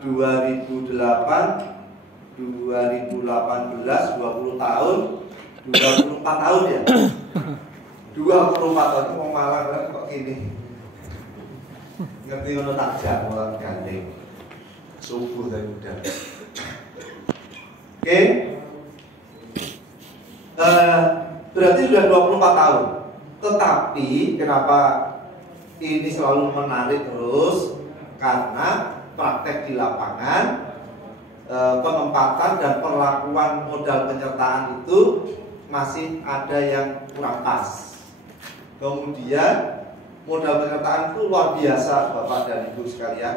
2008, 2018, 20 tahun, 24 tahun ya. 24 tahun itu mau malah kan kok gini. Ngerti ngono tak jamuan gandeng. Subuh dan udah. Oke. Berarti sudah 24 tahun. Tetapi kenapa ini selalu menarik terus? Karena praktek di lapangan, penempatan dan perlakuan modal penyertaan itu masih ada yang kurang pas. Kemudian modal penyertaan itu luar biasa Bapak dan Ibu sekalian,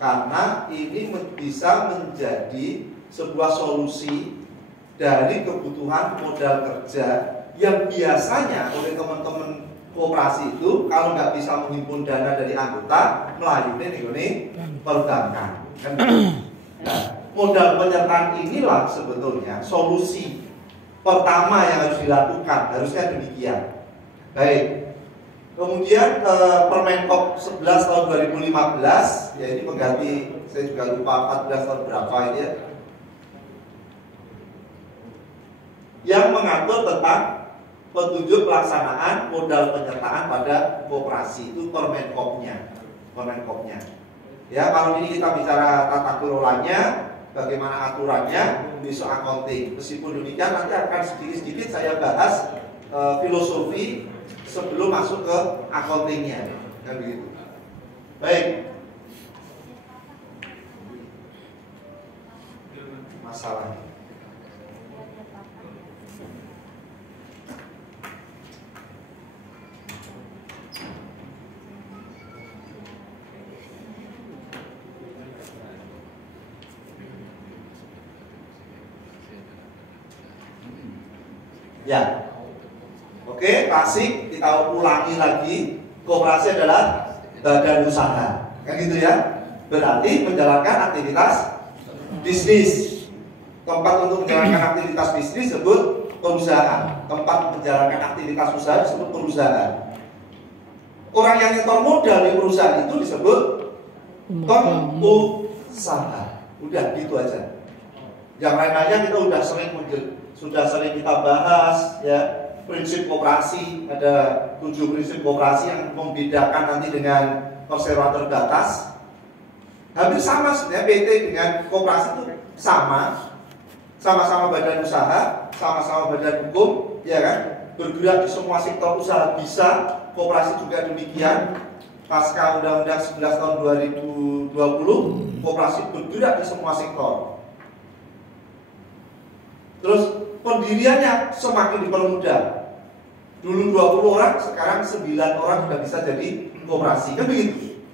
karena ini bisa menjadi sebuah solusi dari kebutuhan modal kerja yang biasanya oleh teman-teman koperasi itu kalau nggak bisa menghimpun dana dari anggota melayani ini perbankan. Nah, modal penyertaan inilah sebetulnya solusi pertama yang harus dilakukan, harusnya demikian. Baik. Kemudian Permenkop 11 tahun 2015, ya ini pengganti, saya juga lupa 14 tahun berapa ini ya, yang mengatur tentang petunjuk pelaksanaan modal penyertaan pada koperasi. Itu Permenkopnya. Ya, kalau ini kita bicara tata kelolanya, bagaimana aturannya, besok accounting. Meskipun demikian nanti akan sedikit-sedikit saya bahas filosofi sebelum masuk ke accountingnya, kan begitu. Baik. Masalah. Ya, oke, klasik kita ulangi lagi. Koperasi adalah badan usaha, kan gitu ya. Berarti menjalankan aktivitas bisnis. Tempat untuk menjalankan aktivitas bisnis disebut perusahaan. Tempat menjalankan aktivitas usaha disebut perusahaan. Orang yang nyetor modal di perusahaan itu disebut pengusaha. Udah gitu aja. Yang lain-lainnya kita sudah sering kita bahas ya, prinsip koperasi, ada 7 prinsip koperasi yang membedakan nanti dengan perseroan terbatas. Hampir sama sebenarnya PT dengan koperasi itu sama-sama badan usaha, sama-sama badan hukum, ya kan? Bergerak di semua sektor usaha bisa, koperasi juga demikian. Pasca Undang-Undang 11 tahun 2020, koperasi bergerak di semua sektor. Terus pendiriannya semakin dipermudah. Dulu 20 orang, sekarang 9 orang sudah bisa jadi koperasi. Kan begitu.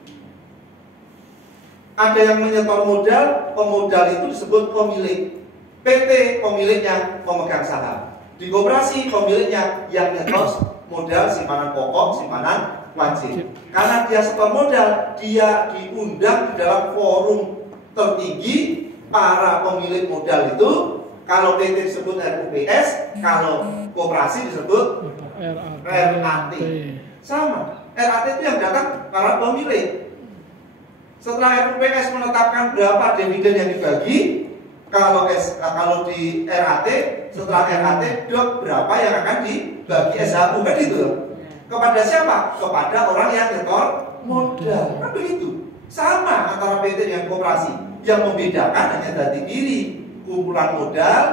Ada yang menyetor modal, pemodal itu disebut pemilik. PT pemiliknya pemegang saham. Di koperasi pemiliknya yang nyetor modal simpanan pokok, simpanan wajib. Karena dia setor modal, dia diundang di dalam forum tertinggi para pemilik modal itu. Kalau PT disebut RUPS, kalau koperasi disebut RAT. Sama, RAT itu yang datang para pemilik. Setelah RUPS menetapkan berapa dividen yang dibagi, kalau di RAT, setelah RAT berapa yang akan dibagi SHU, kan gitu. Kepada siapa? Kepada orang yang nyetor modal. Kan begitu. Sama antara PT dengan koperasi. Yang membedakan hanya jati diri. Kumpulan modal,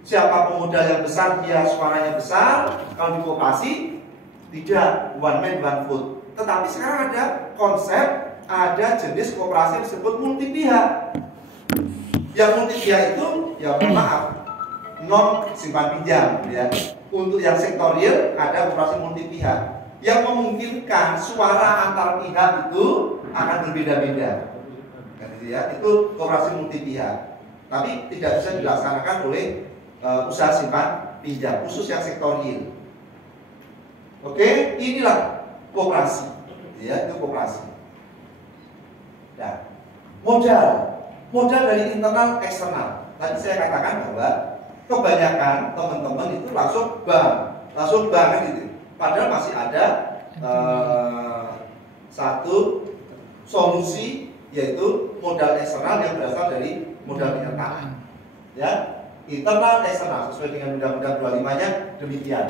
siapa pemodal yang besar dia suaranya besar. Kalau di koperasi tidak, one man one vote. Tetapi sekarang ada konsep, ada jenis koperasi yang disebut multi pihak. Yang multi pihak itu, ya maaf, non simpan pinjam ya. Untuk yang sektor real ada koperasi multi pihak yang memungkinkan suara antar pihak itu akan berbeda-beda. Ya, itu koperasi multi pihak. Tapi tidak bisa dilaksanakan oleh usaha simpan pinjam, khusus yang sektor real. Oke, inilah koperasi. Ya, itu koperasi. Nah, modal dari internal eksternal. Tadi saya katakan bahwa kebanyakan teman-teman itu langsung bank gitu. Padahal masih ada satu solusi yaitu modal eksternal yang berasal dari modal internal. Ya, internal eksternal sesuai dengan Undang-Undang 25-nya demikian.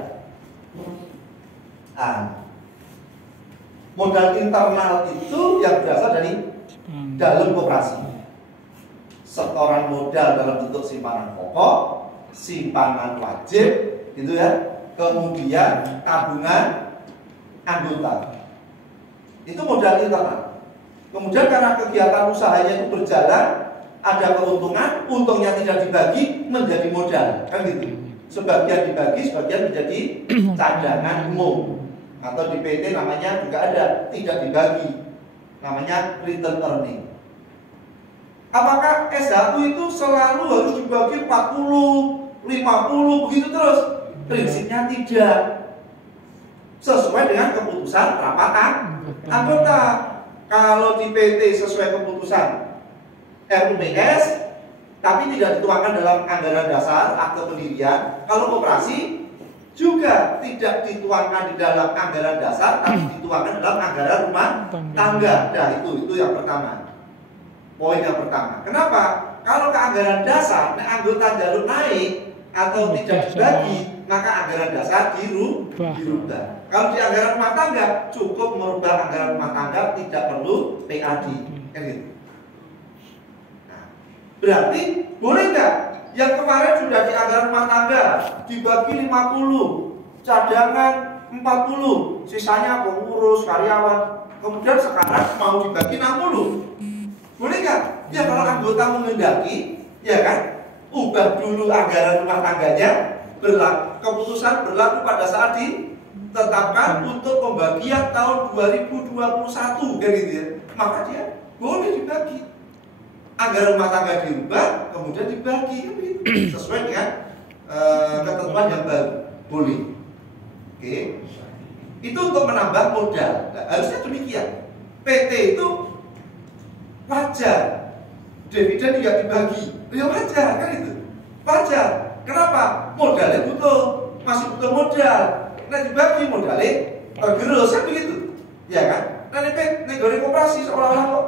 Nah, modal internal itu yang berasal dari dalam koperasi. Setoran modal dalam bentuk simpanan pokok, simpanan wajib, gitu ya. Kemudian tabungan anggota. Itu modal internal. Kemudian karena kegiatan usahanya itu berjalan, ada keuntungan, untungnya tidak dibagi menjadi modal, kan gitu. Sebagian dibagi, sebagian menjadi cadangan umum. Atau di PT namanya juga ada, tidak dibagi. Namanya return earning. Apakah S1 itu selalu harus dibagi 40, 50 begitu terus? Prinsipnya tidak. Sesuai dengan keputusan rapat anggota. Kalau di PT sesuai keputusan RUPS, tapi tidak dituangkan dalam anggaran dasar akte pendirian. Kalau koperasi juga tidak dituangkan di dalam anggaran dasar, tapi dituangkan dalam anggaran rumah tangga. Nah, itu yang pertama. Poin yang pertama. Kenapa? Kalau ke anggaran dasar, anggota jalur naik atau tidak dibagi, maka anggaran dasar dirubah. Kalau di anggaran rumah tangga, cukup merubah anggaran rumah tangga, tidak perlu PAD. Kan gitu. Nah, berarti boleh nggak yang kemarin sudah di anggaran rumah tangga dibagi 50, cadangan 40, sisanya pengurus, karyawan. Kemudian sekarang mau dibagi 60. Boleh nggak? Ya kalau anggota menghendaki, ya kan? Ubah dulu anggaran rumah tangganya, keputusan berlaku pada saat ditetapkan untuk pembagian tahun 2021, kan gitu ya. Maka dia boleh dibagi. Anggaran rumah tangga dirubah, kemudian dibagi, kan begitu. Sesuai dengan ketentuan yang baru. Boleh. Oke. Itu untuk menambah modal. Nah, harusnya demikian. PT itu wajar dividen juga dibagi, ya wajar kan itu, wajar. Kenapa? Modalnya masih butuh modal. Nah dibagi modalnya tergerus kan begitu, ya kan? Nah negara koperasi seolah-olah kok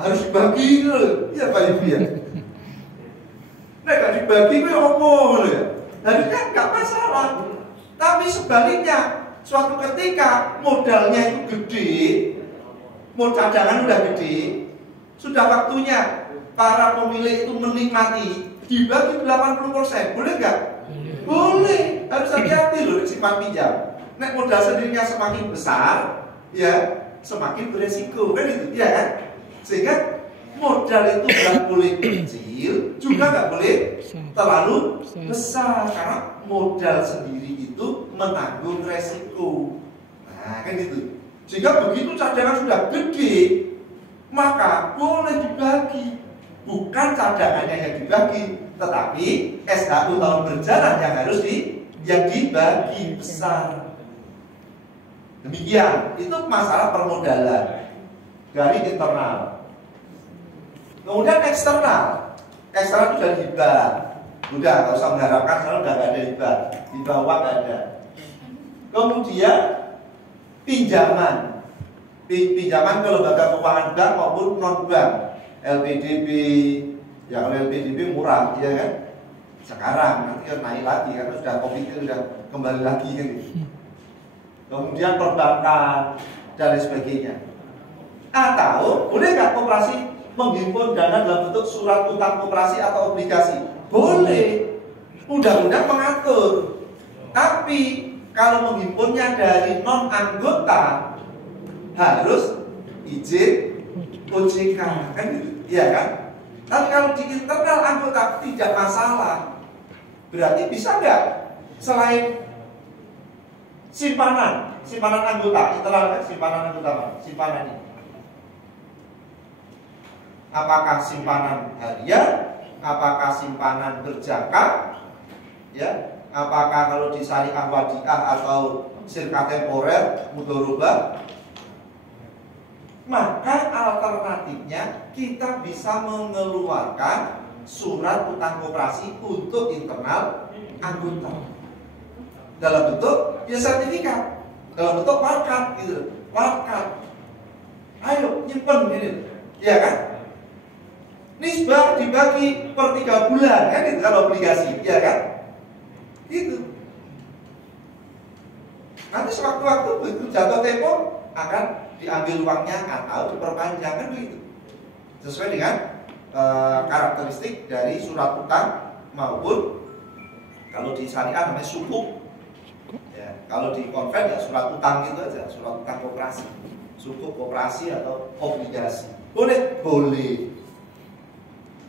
harus dibagi gitu, ya Pak Ibu ya. Nah gak dibagi itu ya ngomong ya. Harusnya nggak masalah. Tapi sebaliknya, suatu ketika modalnya itu gede, modal cadangan udah gede. Sudah waktunya para pemilik itu menikmati, dibagi 80%, boleh nggak? Boleh, harus hati-hati loh simpan pinjam. Nek modal sendirinya semakin besar, ya semakin beresiko, kan itu, ya kan? Sehingga modal itu nggak boleh kecil, juga nggak boleh terlalu besar, karena modal sendiri itu menanggung resiko. Nah, kan gitu. Sehingga begitu cadangan sudah gede, maka boleh dibagi. Bukan cadangannya yang dibagi, tetapi S1 tahun berjalan yang harus dibagi besar. Demikian, itu masalah permodalan dari internal. Kemudian eksternal. Eksternal itu dari hibah. Udah, nggak usah mengharapkan, sekarang udah nggak ada hibah. Hibah uang nggak ada. Kemudian pinjaman. Pinjaman ke lembaga keuangan bank maupun non bank, LPDB, ya kalau LPDB murah, ya kan? Sekarang nanti kan naik lagi, karena sudah COVID sudah kembali lagi kan? Kemudian perbankan dan lain sebagainya. Atau boleh nggak koperasi menghimpun dana dalam bentuk surat utang koperasi atau obligasi? Boleh. Undang-undang mengatur. Tapi kalau menghimpunnya dari non anggota harus izin OJK, kan gitu, iya kan? Tapi kalau di internal anggota tidak masalah. Berarti bisa nggak selain simpanan anggota, internal kan simpanan anggota, simpanan ini. Apakah simpanan harian? Apakah simpanan berjangka? Ya, apakah kalau di syariah wadiah atau sirka temporer mudharabah? Maka alternatifnya kita bisa mengeluarkan surat utang koperasi untuk internal anggota dalam bentuk ya sertifikat, dalam bentuk markat gitu, markat. Ayo nyimpen ini, ya kan? Nisbah dibagi per 3 bulan, kan itu kalau obligasi, ya kan? Itu. Nanti sewaktu-waktu begitu jatuh tempo akan diambil uangnya atau diperpanjang, kan begitu. Sesuai dengan karakteristik dari surat utang maupun kalau di syariah namanya sukuk. Ya, kalau di konven ya surat utang gitu aja, surat utang koperasi, sukuk koperasi atau obligasi. Boleh, boleh.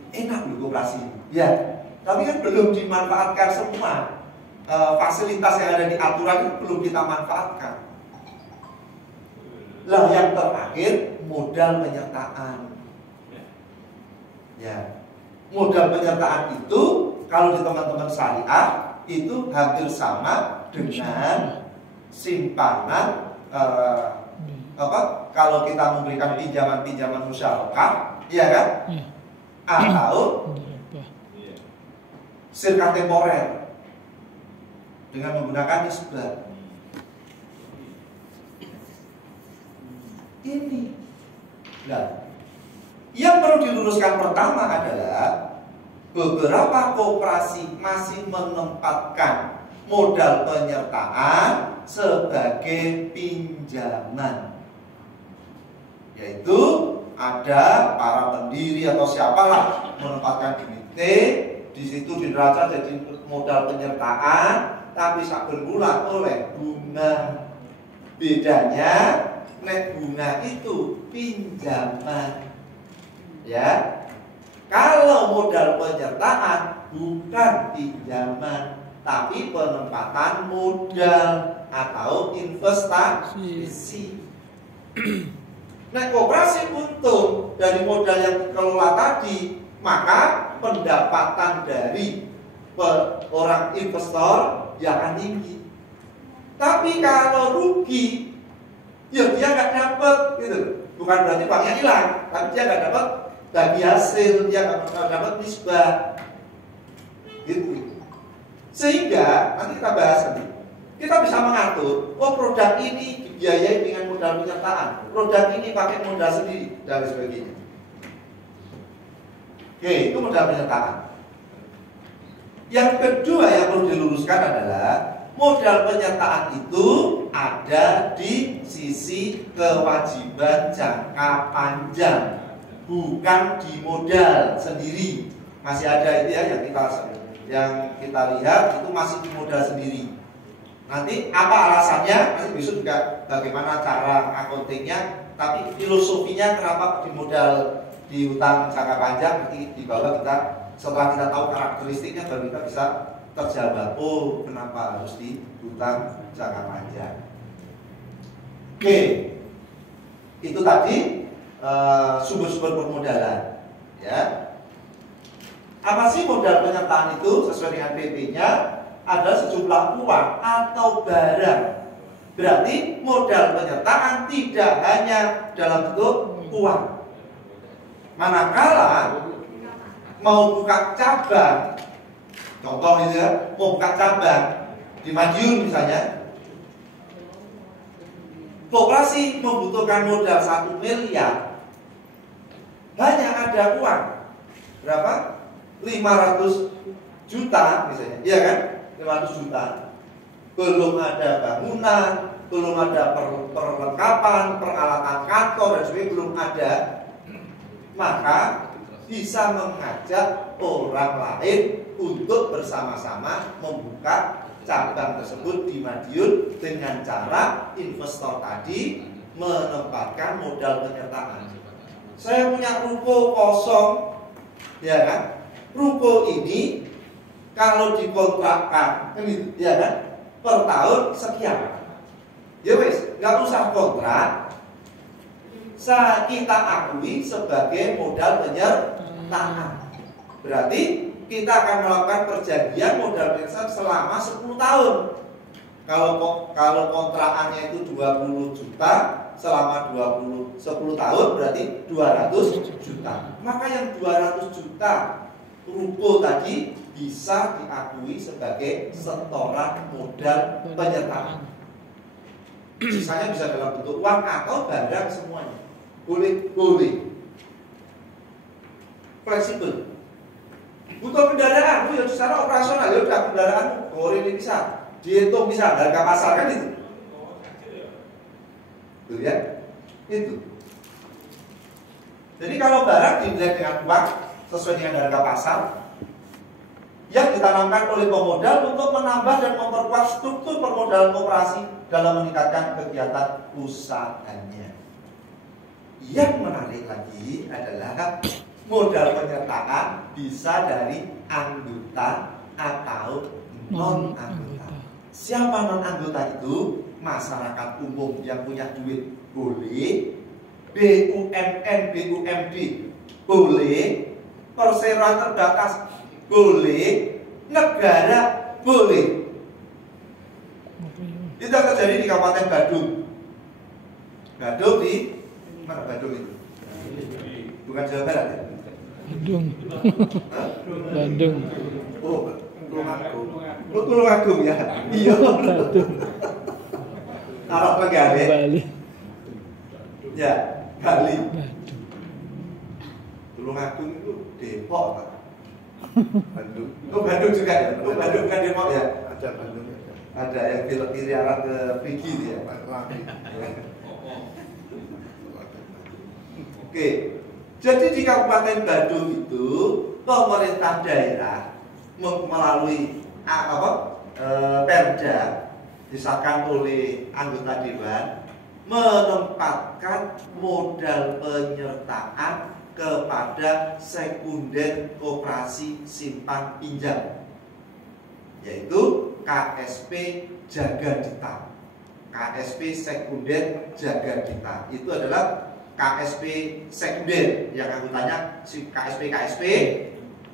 Enak loh koperasi. Ya, tapi kan belum dimanfaatkan semua. Fasilitas yang ada di aturan itu belum kita manfaatkan. Lah yang terakhir modal penyertaan. Ya, modal penyertaan itu kalau di teman-teman syariah itu hampir sama dengan simpanan kalau kita memberikan pinjaman musyarakah, iya kan? Atau sirka temporer dengan menggunakan nisbah. Ini. Nah, yang perlu diluruskan pertama adalah beberapa koperasi masih menempatkan modal penyertaan sebagai pinjaman. Yaitu ada para pendiri atau siapalah menempatkan duit T, di situ di neraca jadi modal penyertaan, tapi sak berbulan oleh bunga. Bedanya nek bunga itu pinjaman. Ya. Kalau modal penyertaan bukan pinjaman, tapi penempatan modal atau investasi. Nek koperasi untung dari modal yang dikelola tadi, maka pendapatan dari orang investor ya akan tinggi. Tapi kalau rugi, ya dia nggak dapat, gitu. Bukan berarti uangnya hilang, tapi dia nggak dapat bagi hasil, dia nggak dapat nisbah, gitu. Sehingga nanti kita bahas nanti, kita bisa mengatur, oh produk ini dibiayai dengan modal penyertaan, produk ini pakai modal sendiri dan sebagainya. Oke, itu modal penyertaan. Yang kedua yang perlu diluruskan adalah modal penyertaan itu ada di sisi kewajiban jangka panjang, bukan di modal sendiri. Masih ada itu ya yang kita lihat itu masih di modal sendiri. Nanti apa alasannya? Nanti besok juga bagaimana cara accountingnya. Tapi filosofinya kenapa di modal di utang jangka panjang nanti di bawah kita setelah kita tahu karakteristiknya baru kita bisa terjawab. Oh, kenapa harus di utang jangka panjang? Oke, itu tadi sumber-sumber permodalan. Ya, apa sih modal penyertaan itu? Sesuai dengan PP-nya ada sejumlah uang atau barang. Berarti modal penyertaan tidak hanya dalam bentuk uang. Manakala mau buka cabang, contoh gitu ya, mau buka cabang di Madiun misalnya, koperasi membutuhkan modal 1 miliar, hanya ada uang berapa? 500 juta misalnya, iya kan? 500 juta. Belum ada bangunan, belum ada perlengkapan, peralatan kantor dan sebagainya belum ada. Maka bisa mengajak orang lain untuk bersama-sama membuka cabang tersebut di Madiun dengan cara investor tadi menempatkan modal penyertaan. Saya punya ruko kosong, ya kan? Ruko ini kalau dikontrakkan, ya kan? Per tahun sekian. Ya wes, nggak usah kontrak. Kita akui sebagai modal penyertaan. Berarti kita akan melakukan perjanjian modal penyertaan selama 10 tahun. Kalau kontrakannya itu 20 juta selama 10 tahun berarti 200 juta. Maka yang 200 juta ruko tadi bisa diakui sebagai setoran modal penyertaan. Sisanya bisa dalam bentuk uang atau barang semuanya. Boleh. fleksibel. Butuh kendaraan, ya secara operasional ya udah kendaraan, ini bisa dihitung, bisa harga pasar kan itu. Tuh ya, itu. Jadi kalau barang dibeli dengan uang sesuai dengan harga pasar yang ditanamkan oleh pemodal untuk menambah dan memperkuat struktur permodalan koperasi dalam meningkatkan kegiatan usahanya. Yang menarik lagi adalah modal penyertaan bisa dari anggota atau non anggota. Siapa non anggota itu? Masyarakat umum yang punya duit boleh, BUMN, BUMD boleh, perseroan terbatas boleh, negara boleh. Itu terjadi di Kabupaten Badung. Badung di mana Badung itu? Bukan Jawa Barat ya? Bandung. Bandung. Oh, Tulungagung ya. Iya. Arab negara. Bali. Ya, Bali. Tulungagung itu Depok, Pak. Bandung. Oh, Bandung juga ya. Oh, Bandung kan Depok ya. Ada Bandung. Ada yang belok kiri arah ke Pigi ya, Pak. Oke. Jadi di Kabupaten Badung itu pemerintah daerah melalui Perda disahkan oleh anggota dewan menempatkan modal penyertaan kepada sekunder koperasi simpan pinjam, yaitu KSP Jagadita. KSP sekunder Jagadita itu adalah KSP sekunder yang anggotanya si KSP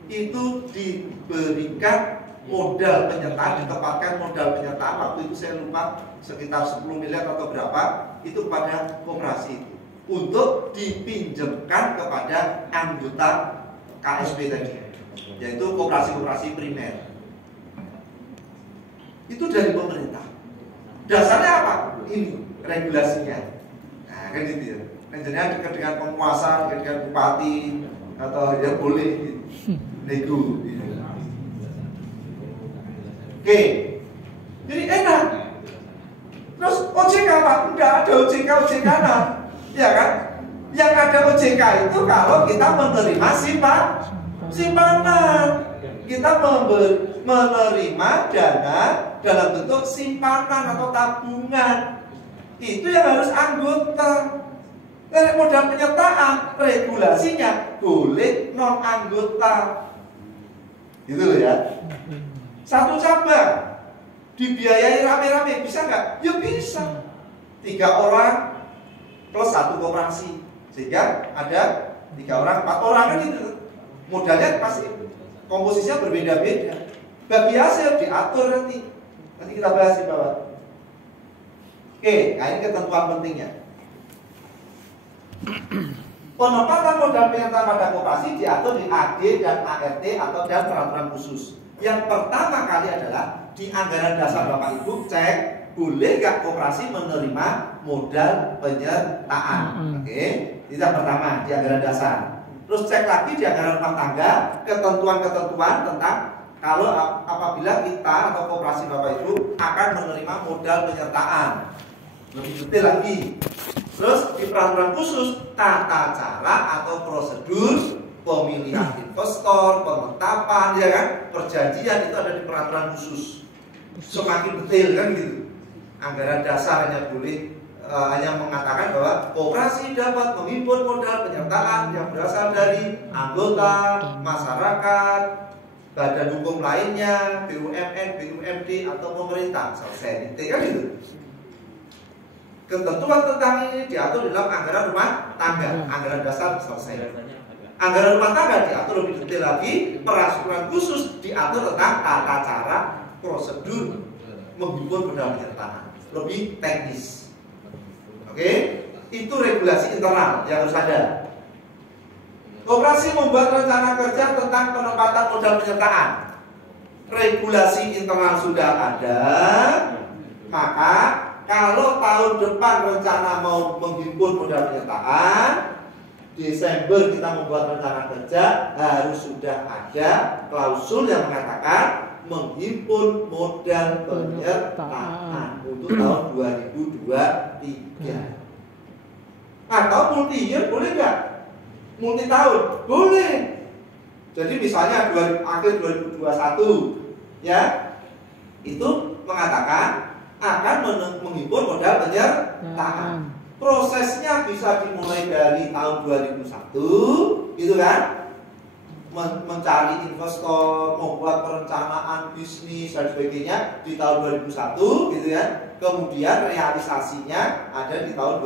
itu diberikan modal penyertaan, ditempatkan modal penyertaan waktu itu saya lupa sekitar 10 miliar atau berapa itu kepada koperasi itu untuk dipinjamkan kepada anggota KSP tadi, yaitu koperasi-koperasi primer. Itu dari pemerintah. Dasarnya apa? Ini regulasinya. Nah, kan gitu ya. Dengan dekat dengan penguasa, dekat dengan bupati atau yang boleh nego. Oke, jadi enak. Terus OJK Pak, enggak ada OJK-an, ya kan? Yang ada OJK itu kalau kita menerima simpanan, kita menerima dana dalam bentuk simpanan atau tabungan, itu yang harus anggota. Modal penyertaan regulasinya boleh non anggota, gitu loh ya. Satu cabang dibiayai rame-rame bisa nggak? Ya bisa. 3 orang plus 1 koperasi, sehingga ada 3 orang, 4 orang kan itu. Modalnya pasti komposisinya berbeda-beda. Bagi hasil diatur nanti kita bahas di bawah. Oke, nah ini ketentuan pentingnya. Penempatan modal penyertaan pada koperasi diatur di AD dan ART atau dan peraturan khusus. Yang pertama kali adalah di anggaran dasar Bapak Ibu cek boleh nggak koperasi menerima modal penyertaan. Oke, itu yang pertama di anggaran dasar. Terus cek lagi di anggaran rumah tangga ketentuan-ketentuan tentang kalau apabila kita atau koperasi Bapak Ibu akan menerima modal penyertaan. Lebih detail lagi. Terus di peraturan khusus tata cara atau prosedur pemilihan investor, penetapan, ya kan, perjanjian itu ada di peraturan khusus. Semakin detail kan gitu. Anggaran dasar hanya boleh hanya mengatakan bahwa koperasi dapat menghimpun modal penyertaan yang berasal dari anggota, masyarakat, badan hukum lainnya, BUMN, BUMD atau pemerintah. Selesai, kan gitu. Ketentuan tentang ini diatur dalam anggaran rumah tangga, anggaran dasar selesai. Anggaran rumah tangga diatur lebih detail lagi, peraturan khusus diatur tentang tata cara, prosedur menghimpun modal penyertaan, lebih teknis. Oke, itu regulasi internal yang harus ada. Koperasi membuat rencana kerja tentang penempatan modal penyertaan. Regulasi internal sudah ada, maka kalau tahun depan rencana mau menghimpun modal penyertaan, Desember kita membuat rencana kerja, harus sudah ada klausul yang mengatakan menghimpun modal penyertaan untuk tahun 2023. Atau multi year boleh nggak? Multi tahun boleh. Jadi misalnya akhir 2021 ya, itu mengatakan akan menghimpun modal penyertaan. Prosesnya bisa dimulai dari tahun 2001, gitu kan? Mencari investor, membuat perencanaan bisnis dan sebagainya di tahun 2001, gitu ya. Kemudian realisasinya ada di tahun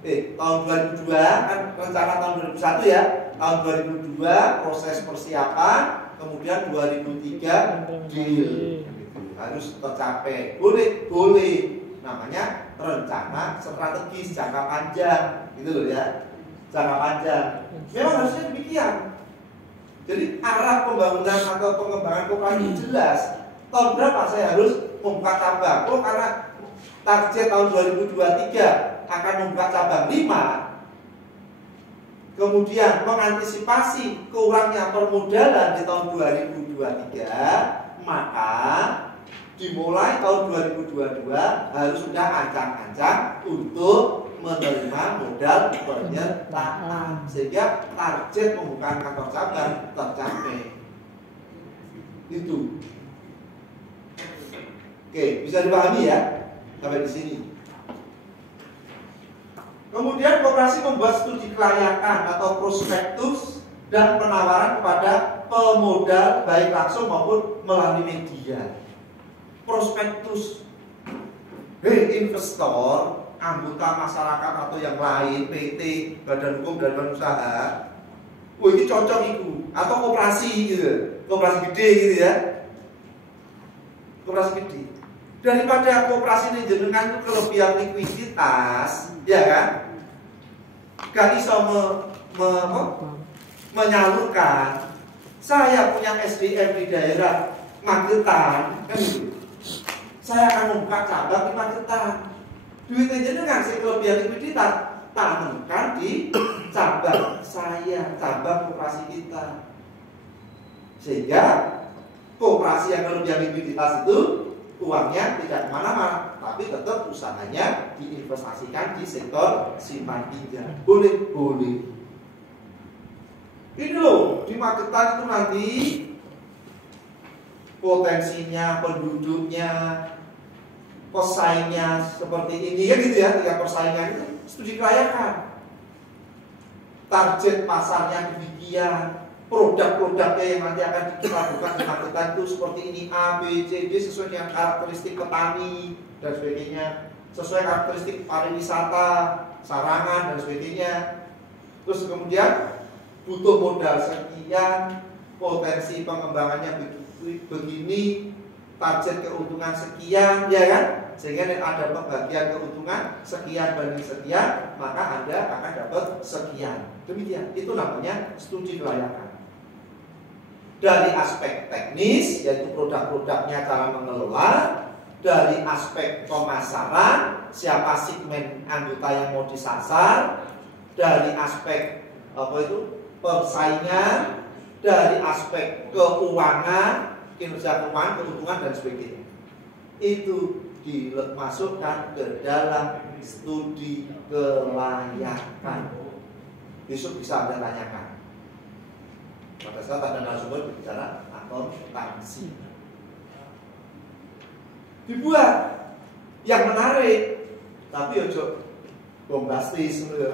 2002 kan, rencana tahun 2001 ya. Tahun 2002 proses persiapan, kemudian 2003 deal. Harus tercapai. Boleh. Namanya rencana strategis jangka panjang, gitu loh ya, jangka panjang. Memang harusnya demikian. Jadi arah pembangunan atau pengembangan koperasi jelas. Tahun berapa saya harus membuka cabang? Oh, karena target tahun 2023 akan membuka cabang 5. Kemudian mengantisipasi kurangnya permodalan di tahun 2023, maka dimulai tahun 2022 harus sudah ancang-ancang untuk menerima modal penyertaan sehingga target pembukaan kantor cabang tercapai. Itu. Oke, bisa dipahami ya sampai di sini. Kemudian koperasi membuat studi kelayakan atau prospektus dan penawaran kepada pemodal baik langsung maupun melalui media. Prospektus, investor, anggota masyarakat atau yang lain, PT, badan hukum dan badan usaha, ini cocok itu, atau koperasi gitu, koperasi gede gitu ya, koperasi gede. Daripada koperasi ini jenengan itu kelebihan likuiditas, ya kan, gak bisa menyalurkan. Saya punya SDM di daerah Magetan, kan gitu. Saya akan membuka cabang di Magetan. Duitnya jenengan sih kelebihan likuiditas, tanamkan di cabang saya, cabang koperasi kita. Sehingga koperasi yang kelebihan likuiditas itu uangnya tidak kemana-mana, tapi tetap usahanya diinvestasikan di sektor simpan pinjam. Boleh. Ini loh, di Magetan itu nanti potensinya, penduduknya, pesaingnya seperti ini kan gitu ya, tiga persaingan itu studi kelayakan. Target pasarnya demikian, produk-produknya yang nanti akan dilakukan di Magetan itu seperti ini, A, B, C, D sesuai dengan karakteristik petani dan sebagainya, sesuai karakteristik pariwisata, sarangan dan sebagainya. Terus kemudian butuh modal sekian, potensi pengembangannya begini, target keuntungan sekian, ya kan? Sehingga ada pembagian keuntungan sekian banding sekian, maka Anda akan dapat sekian. Demikian, itu namanya studi kelayakan. Dari aspek teknis, yaitu produk-produknya, cara mengelola. Dari aspek pemasaran, siapa segmen anggota yang mau disasar. Dari aspek persaingan. Dari aspek keuangan, kinerja keuangan, keuntungan dan sebagainya. Itu dimasukkan ke dalam studi kelayakan. Besok bisa Anda tanyakan. Pada saat ada narasumber berbicara akuntansi. Dibuat yang menarik, tapi ojo bombastis gitu.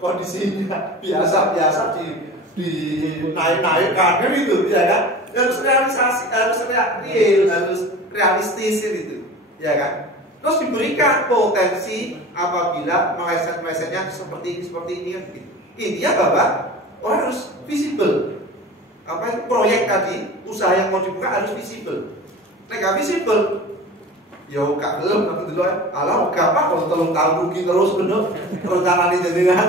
Kondisinya biasa-biasa dinaik-naikkan kan itu, ya kan? Harus realisasi, harus real, harus realistis itu, ya kan? Terus diberikan potensi apabila meleset-melesetnya seperti ini kan gitu. Intinya Bapak, orang harus visible. Apa itu proyek tadi, usaha yang mau dibuka harus visible. Nek visible, ya gak belum nanti dulu alah gak apa kalau tolong tahu rugi terus bener rencana ini jadi kan.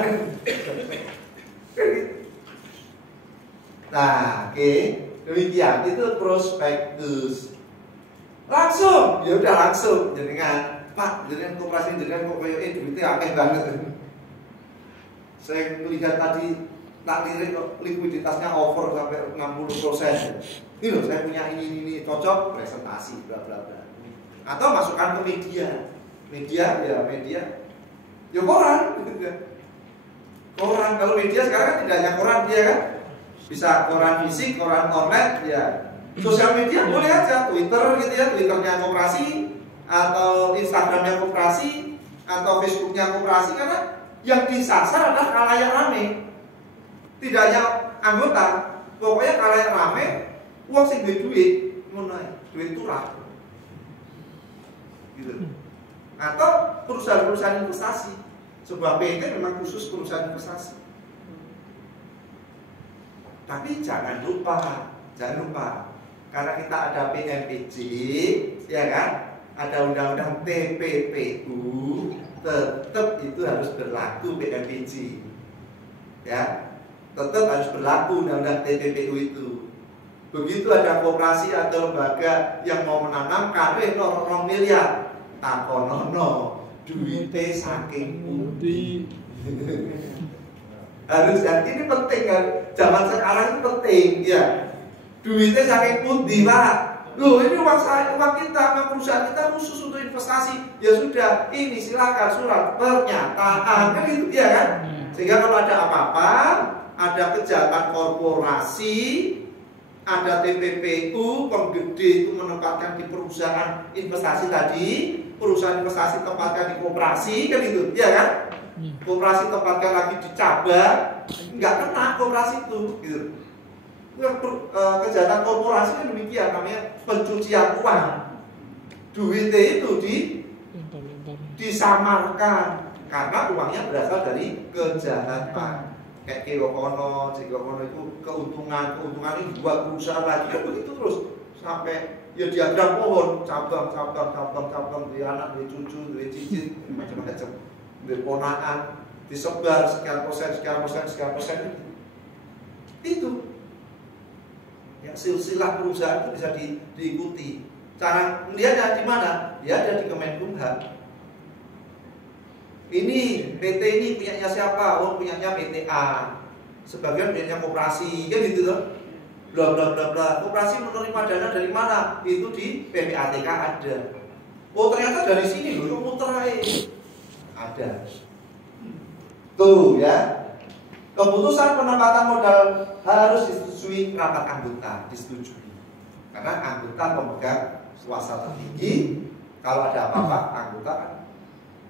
Nah, oke, demikian itu prospektus. Langsung, ya udah langsung jenengan, Pak, jenengan koperasi jenengan kok koyo duitnya akeh banget. Saya melihat tadi tak lirik likuiditasnya over sampai 60%. Ini loh, saya punya ini cocok, presentasi bla bla bla. Atau masukkan ke media. Media ya koran gitu kan. Koran, kalau media sekarang kan tidak hanya koran dia kan. Bisa koran fisik, koran online ya. Sosial media boleh aja, Twitter gitu ya, Twitternya koperasi atau Instagramnya koperasi atau Facebooknya koperasi, karena yang disasar adalah khalayak rame. Tidak hanya anggota, pokoknya khalayak rame, uang sing duit, duit turah. Gitu. Atau perusahaan-perusahaan investasi. Sebuah PT memang khusus perusahaan investasi. Tapi jangan lupa, karena kita ada PMPJ, ya kan? Ada undang-undang TPPU, tetap itu harus berlaku PMPJ. Ya, tetap harus berlaku undang-undang TPPU itu. Begitu ada koperasi atau lembaga yang mau menanam kafe 0 miliar, takonono duite saking pundi. Harus kan, ini penting kan, zaman sekarang itu penting ya. Duitnya saking pundi Pak. Loh, ini uang kita, perusahaan kita khusus untuk investasi. Ya sudah, ini silakan surat pernyataan kan itu ya kan. Sehingga kalau ada apa-apa, ada kejahatan korporasi, ada TPPU, penggede itu menempatkan di perusahaan investasi tadi, perusahaan investasi tempatkan di koperasi kan itu, ya kan? Koperasi tempatkan lagi di cabang, nggak kena koperasi itu, gitu. Kejahatan korporasi kan demikian, namanya pencucian uang. Duitnya itu disamarkan karena uangnya berasal dari kejahatan. Kayak Kirokono itu keuntungan ini buat perusahaan lagi kan begitu terus sampai ya diagram pohon cabang di anak, di cucu, di cicit macam-macam, di ponakan disebar sekian persen itu yang silsilah perusahaan itu bisa diikuti. Cara melihatnya di mana? Ya ada di Kemenkumham. Ini PT ini punyanya siapa? Oh punyanya PT A. Sebagian punyanya koperasi, kan gitu loh. Bla bla bla bla. Koperasi menerima dana dari mana? Itu di PPATK ada. Oh ternyata dari sini loh, muter aja. Ada. Tuh ya. Keputusan penempatan modal harus disetujui rapat anggota, disetujui. Karena anggota pemegang kuasa tertinggi. Kalau ada apa-apa, anggota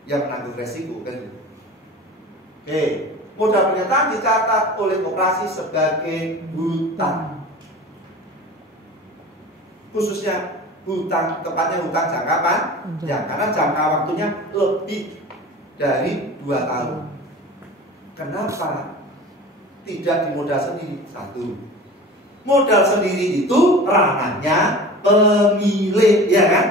yang menanggung resiko kan gitu. Oke, modal pernyataan dicatat oleh koperasi sebagai hutang. Khususnya hutang, tepatnya hutang jangka panjang, karena jangka waktunya lebih dari 2 tahun. Kenapa tidak dimodal sendiri? Satu, modal sendiri itu ranahnya pemilik, ya kan?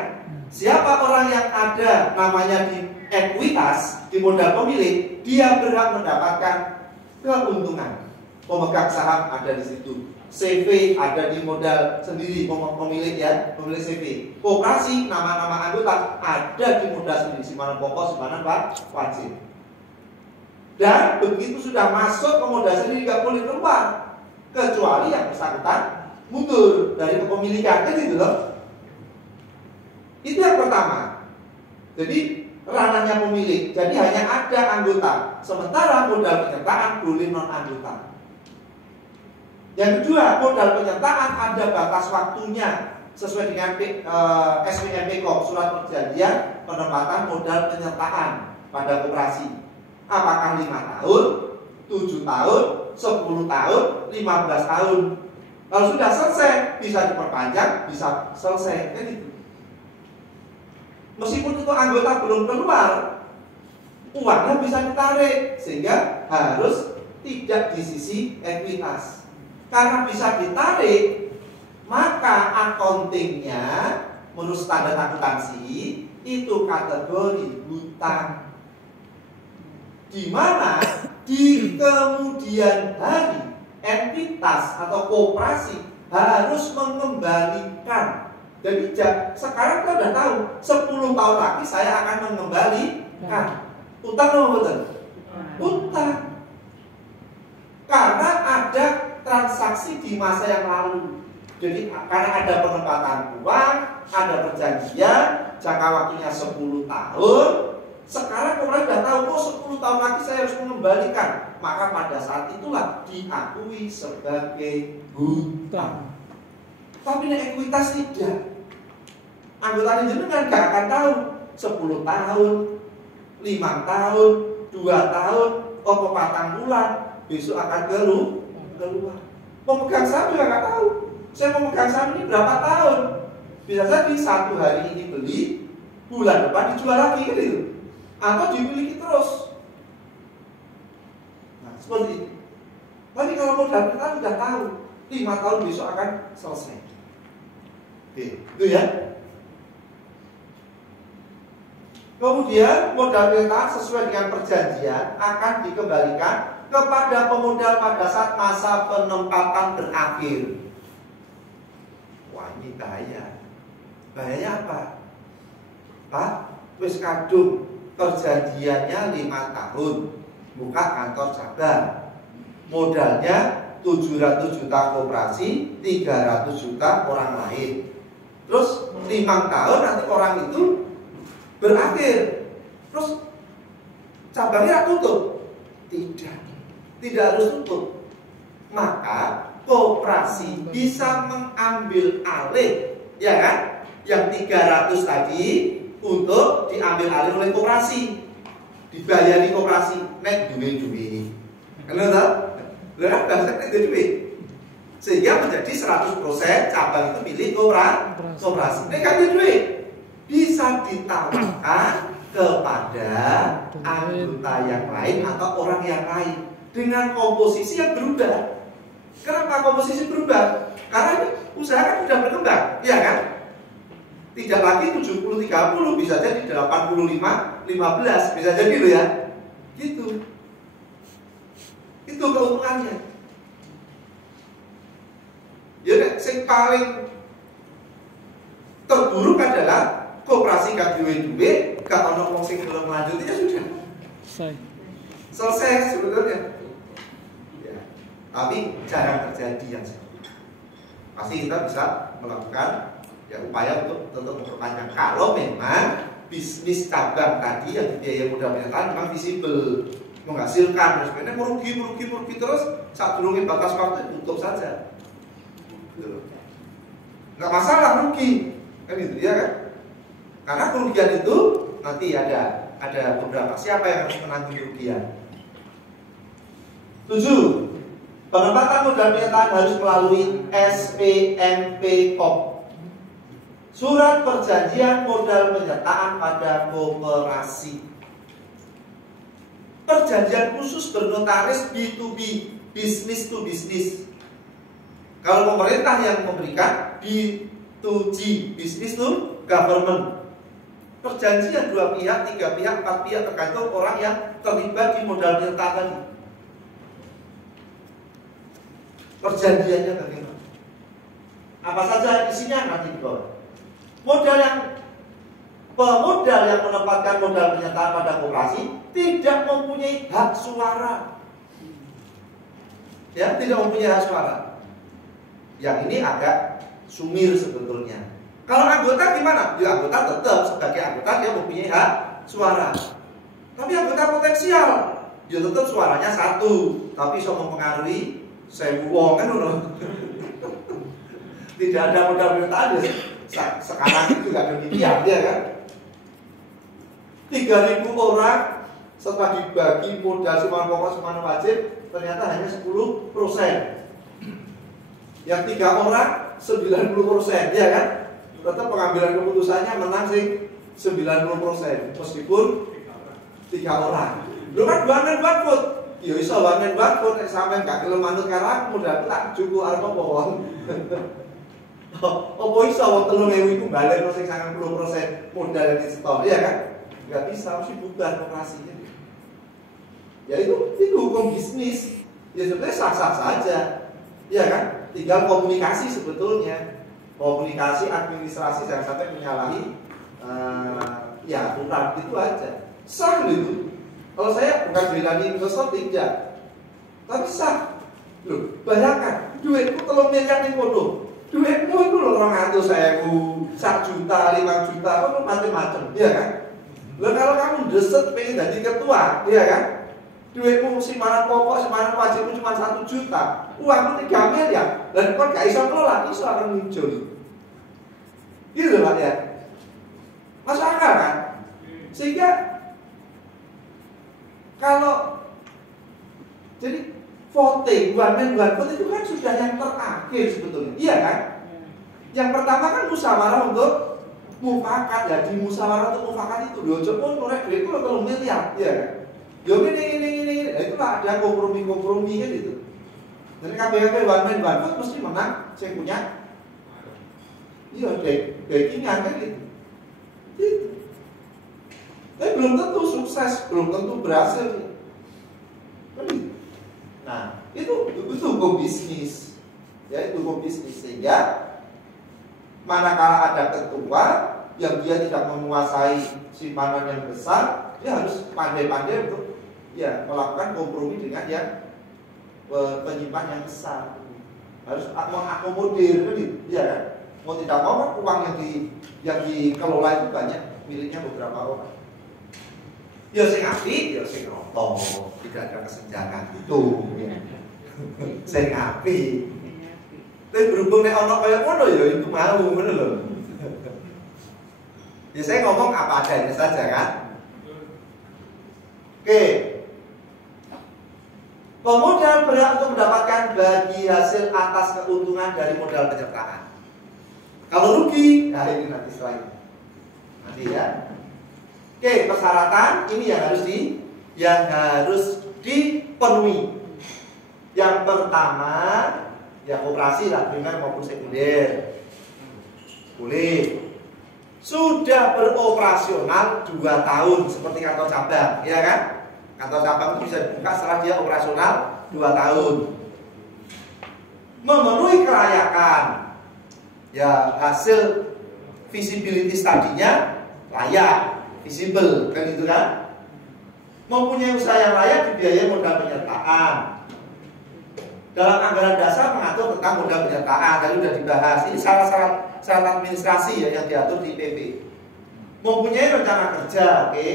Siapa orang yang ada namanya di ekuitas, di modal pemilik, dia berhak mendapatkan keuntungan. Pemegang saham ada di situ, CV ada di modal sendiri, pemilik ya, pemilik CV. Koperasi, nama-nama anggota ada di modal sendiri, simpanan pokok, simpanan wajib. Dan begitu sudah masuk ke modal sendiri nggak boleh keluar, kecuali yang bersangkutan mundur dari kepemilikan, kan gitu loh. Itu yang pertama. Jadi ranahnya pemilik, jadi hanya ada anggota. Sementara modal penyertaan boleh non anggota. Yang kedua, modal penyertaan ada batas waktunya sesuai dengan SPMPKOP, surat perjanjian penempatan modal penyertaan pada koperasi. Apakah 5 tahun, 7 tahun, 10 tahun, 15 tahun. Kalau sudah selesai, bisa diperpanjang, bisa selesai, kan gitu. Meskipun itu anggota belum keluar, uangnya bisa ditarik, sehingga harus tidak di sisi ekuitas. Karena bisa ditarik, maka accountingnya menurut standar akuntansi itu kategori hutang, di mana di kemudian hari entitas atau koperasi harus mengembalikan. Jadi sekarang kita sudah tahu 10 tahun lagi saya akan mengembalikan. Utang atau betul? Utang. transaksi di masa yang lalu. Jadi karena ada penempatan uang, ada perjanjian, jangka waktunya 10 tahun. Sekarang orang sudah tahu, kok 10 tahun lagi saya harus mengembalikan. Maka pada saat itulah diakui sebagai hutang. Tapi ekuitas tidak. Anggota jenengan gak akan tahu 10 tahun, 5 tahun, 2 tahun, 4 bulan besok akan keluar. Pemegang saham juga gak tahu. Saya memegang saham ini berapa tahun. Bisa jadi 1 hari ini beli, bulan depan dijual lagi gitu. Atau dimiliki terus. Nah, seperti itu. Tapi kalau modal kita sudah tahu 5 tahun besok akan selesai. Oke, itu ya. Kemudian modal penyertaan sesuai dengan perjanjian akan dikembalikan kepada pemodal pada saat masa penempatan berakhir. Wah, ini bahaya. Bahayanya apa? Pak, wis kadung perjanjiannya 5 tahun, buka kantor cabang, modalnya 700 juta koperasi, 300 juta orang lain. Terus 5 tahun nanti orang itu berakhir, terus cabangnya tutup? Tidak harus tutup. Maka koperasi bisa mengambil alih, ya kan? Yang 300 tadi untuk diambil alih oleh koperasi, dibayari koperasi, nek duit. Kalau tahu, kan bahasa nek duit, sehingga menjadi 100% cabang itu milik koperasi. Nek kan duit bisa ditawarkan kepada anggota yang lain atau orang yang lain dengan komposisi yang berubah. Kenapa komposisi berubah? Karena ini usaha kan sudah berkembang, ya kan? Tidak lagi 70-30, bisa jadi 85-15, bisa jadi loh ya. Gitu. Itu keuntungannya. Ya, yang paling terburuk adalah koperasi gak duit, gak ono wong sing belum lanjut, ya sudah. Selesai sebetulnya. Ya. Tapi jarang terjadi yang seperti itu. Pasti kita bisa melakukan ya upaya untuk tetap memperpanjang. Kalau memang bisnis cabang tadi yang biaya modal penyertaan memang visible, menghasilkan, sebenarnya merugi terus saat durungin batas waktu tutup saja. Nggak masalah rugi, kan gitu ya kan? Karena kerugian itu nanti ada beberapa, siapa yang harus menanggung kerugian. 7. Penempatan modal penyertaan harus melalui SPMP-COP, Surat Perjanjian Modal Penyertaan pada Koperasi. Perjanjian khusus bernotaris B2B, business to business. Kalau pemerintah yang memberikan B2G, business to government. Perjanjian 2 pihak, 3 pihak, 4 pihak tergantung orang yang terlibat di modal penyertaan tadi. Perjanjiannya bagaimana? Apa saja isinya nanti di bawah. Pemodal yang menempatkan modal penyertaan pada koperasi tidak mempunyai hak suara. Ya, tidak mempunyai hak suara. Yang ini agak sumir sebetulnya. Kalau anggota gimana? Ya, anggota tetap sebagai anggota dia mempunyai hak suara. Tapi anggota potensial, dia tetap suaranya 1, tapi bisa mempengaruhi 1000 wong kan loh. Tidak ada modal penyertaan ya. Sekarang itu juga demikian ya kan. 3.000 orang setelah dibagi modal simpan pokok simpan wajib ternyata hanya 10%. Yang 3 orang 90%, ya kan? Tetap pengambilan keputusannya menang sih 90%, meskipun 3 orang. Lu kan one vote. Ya iso one vote sampai gak gelem manut karo aku modal tak cukup arep apa wong. Apa iso wong 3.000 iku balik sing 90% modal yang di-store, ya kan? Gak bisa, mesti bubar operasinya. Ya itu hukum bisnis. Ya sebenarnya sah-sah saja. Ya kan? Tinggal komunikasi sebetulnya. Komunikasi administrasi jangan sampai menyalahi ya aturan itu aja. Sah itu. Kalau saya bukan bilangin investor tidak. Tapi sah. Loh, bayangkan duitku 3 miliar ning kono. Duitmu itu lho 200.000, 1 juta, 5 juta, apa macam-macam, iya kan? Lalu kalau kamu deset pengen jadi ketua, iya kan? Duitmu simpanan pokok, simpanan wajibmu cuma 1 juta, uangmu 3 miliar, dan kau gak bisa kelola, itu akan muncul. Gitu loh Pak ya. Masuk akal kan? Sehingga kalau jadi voting, one vote itu kan sudah yang terakhir sebetulnya, iya kan? Yang pertama kan musyawarah untuk mufakat ya, di musyawarah untuk mufakat itu loh, coba ngorek duit itu 3 miliar, iya kan? Yo ini, itulah ada kompromi kan itu. Jadi KPK one vote mesti menang, saya punya. Iya, backingnya kan gitu. Gitu. Tapi belum tentu sukses, belum tentu berhasil. Nah, itu hukum bisnis. Ya, itu hukum bisnis. Sehingga manakala ada ketua yang dia tidak menguasai simpanan yang besar, dia harus pandai-pandai untuk ya melakukan kompromi dengan yang penyimpan yang besar. Harus mengakomodir, gitu. Ya kan? Mau tidak mau kan uang yang dikelola itu banyak miliknya beberapa orang. Ya sing api, ya sing roto, tidak ada kesenjangan itu. Sing api. Tapi berhubung nek ono kaya ngono ya itu mau ngono lho. Ya saya ngomong apa adanya saja kan. Oke. Pemodal berhak untuk mendapatkan bagi hasil atas keuntungan dari modal penyertaan. Kalau rugi, nah ini nanti setelah ini. Nanti ya. Oke, persyaratan ini yang harus dipenuhi. Yang pertama, ya koperasi lah, primer maupun sekunder. Boleh. Sudah beroperasional 2 tahun seperti kantor cabang, ya kan? Kantor cabang itu bisa dibuka setelah dia operasional 2 tahun. Memenuhi kelayakan. Ya hasil visibility studinya layak, visible kan itu kan. Mempunyai usaha yang layak dibiayai modal penyertaan. Dalam anggaran dasar mengatur tentang modal penyertaan, tadi sudah dibahas. Ini syarat administrasi ya yang diatur di PP. Mempunyai rencana kerja, oke.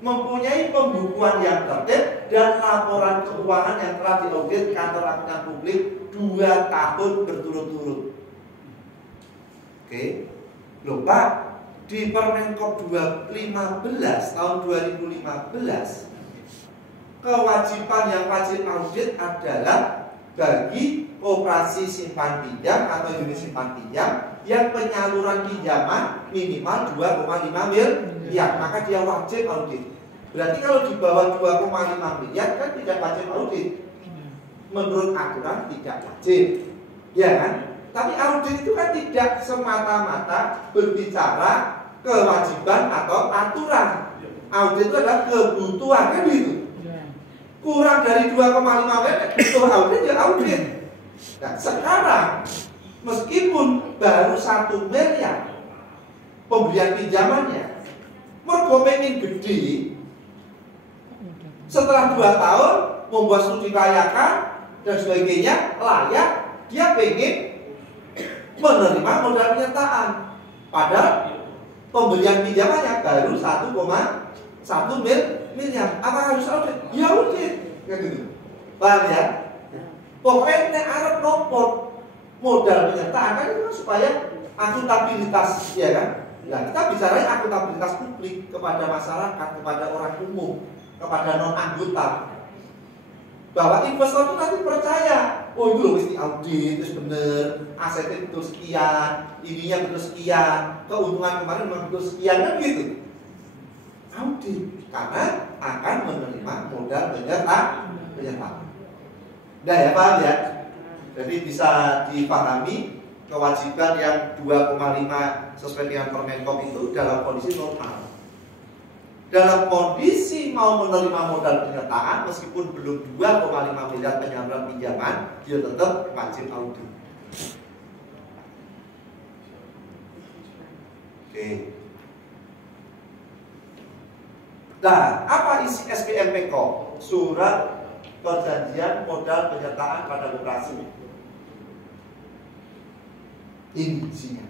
Mempunyai pembukuan yang tertib dan laporan keuangan yang telah diaudit kantor akuntan publik 2 tahun berturut-turut. Oke, loh Pak, di Permenkop 15 tahun 2015 kewajiban yang wajib audit adalah bagi operasi simpan pinjam atau unit simpan pinjam yang penyaluran pinjaman minimal 2,5 miliar, maka dia wajib audit. Berarti kalau di bawah 2,5 miliar kan tidak wajib audit. Menurut aturan tidak wajib, ya kan? Tapi audit itu kan tidak semata-mata berbicara kewajiban atau aturan. Audit itu adalah kebutuhan kan gitu. Kurang dari 2,5 miliar butuh audit ya audit. Nah sekarang meskipun baru 1 miliar pemberian pinjamannya, mergo pengen gede, setelah 2 tahun membuat studi kelayakan dan sebagainya layak, dia pengen menerima modal penyertaan. Padahal pemberian pinjamannya baru 1,1 miliar. Apa harus audit? Ya audit. Kayak gitu. Paham ya? Pokoknya nek arep nopo modal penyertaan kan itu supaya akuntabilitas, ya kan? Nah, kita bicara akuntabilitas publik kepada masyarakat, kepada orang umum, kepada non anggota. Bahwa investor itu nanti percaya, oh itu loh mesti audit, terus bener, asetnya betul sekian, ininya betul sekian, keuntungan kemarin memang betul sekian, kan gitu. Audit, karena akan menerima modal penyertaan. Nah ya paham ya? Jadi bisa dipahami kewajiban yang 2,5 sesuai dengan Permenkop itu dalam kondisi normal. Dalam kondisi mau menerima modal penyertaan meskipun belum 2,5 miliar penyaluran pinjaman, dia tetap wajib audit. Oke. Nah, apa isi SPMPK? Surat perjanjian modal penyertaan pada koperasi. Ini isinya.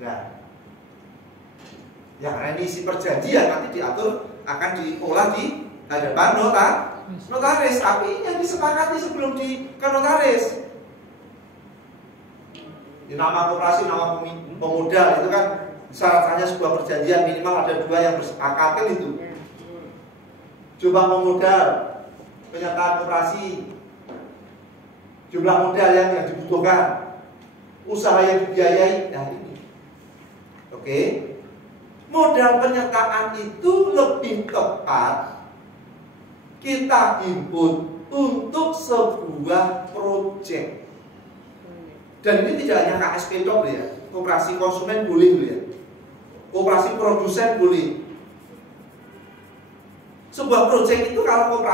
Nah, yang ini isi perjanjian nanti diatur akan diolah di hadapan notaris, tapi yang disepakati sebelum ke notaris. Di nama koperasi, nama pemodal itu kan syaratnya sebuah perjanjian minimal ada 2 yang bersepakat kan itu. Jumlah pemodal, penyertaan koperasi, jumlah modal yang dibutuhkan, usaha yang dibiayai, nah ini. Oke. Modal penyertaan itu lebih tepat kita input untuk sebuah proyek. Dan ini tidak hanya KSP dok ya, koperasi konsumen boleh ya, koperasi produsen boleh. Sebuah proyek itu kalau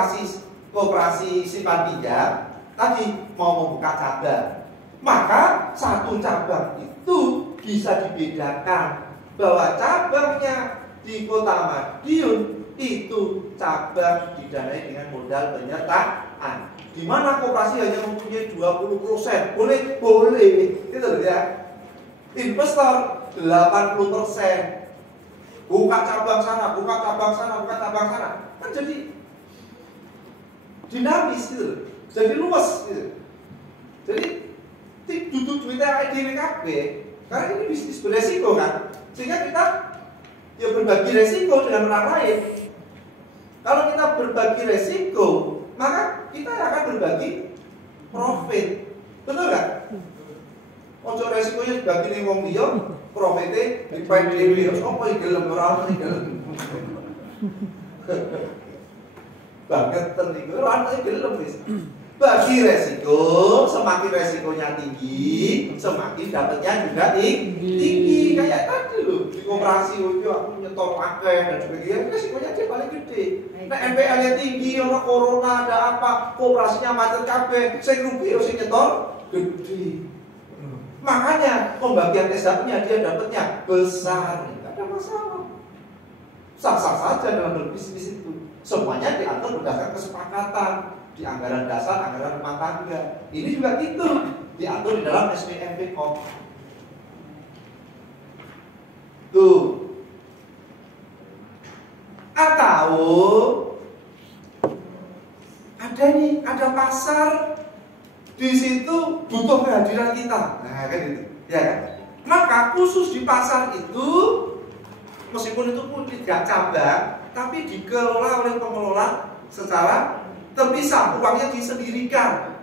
koperasi simpan pinjam tadi mau membuka cabang, maka satu cabang itu bisa dibedakan bahwa cabangnya di Kota Madiun itu cabang didanai dengan modal penyertaan. Di mana koperasi hanya mempunyai 20%, boleh, itu loh ya. Investor 80%, buka cabang sana, kan jadi dinamis gitu, jadi luas gitu. Jadi duduk duitnya kayak DWKB, karena ini bisnis beresiko kan, sehingga kita ya berbagi resiko dengan orang lain. Kalau kita berbagi resiko, maka kita akan berbagi profit, betul nggak? Ojo resikonya dibagi nih wong liya, profitnya dipakai dhewe. Apa iki gelem ora gelem. Bangetan niku ora gelem wis. Bagi resiko, semakin resikonya tinggi, semakin dapatnya juga tinggi. Kayak tadi loh, di koperasi itu aku nyetor akeh dan sebagainya, resikonya dia paling gede. Nah NPL-nya tinggi, ono corona, ada apa, koperasinya macet kabeh, sing rugi yo sing nyetor gede. Makanya pembagian SHP-nya dia dapatnya besar, tidak ada masalah. Sah-sah saja dalam berbisnis itu. Semuanya diatur berdasarkan kesepakatan di anggaran dasar, anggaran rumah tangga. Ini juga gitu, diatur di dalam SPMP Kop. Tuh. Atau ada pasar di situ butuh kehadiran kita. Nah, kan itu, ya kan? Maka khusus di pasar itu, meskipun itu pun tidak cabang, tapi dikelola oleh pengelola secara terpisah, uangnya disendirikan,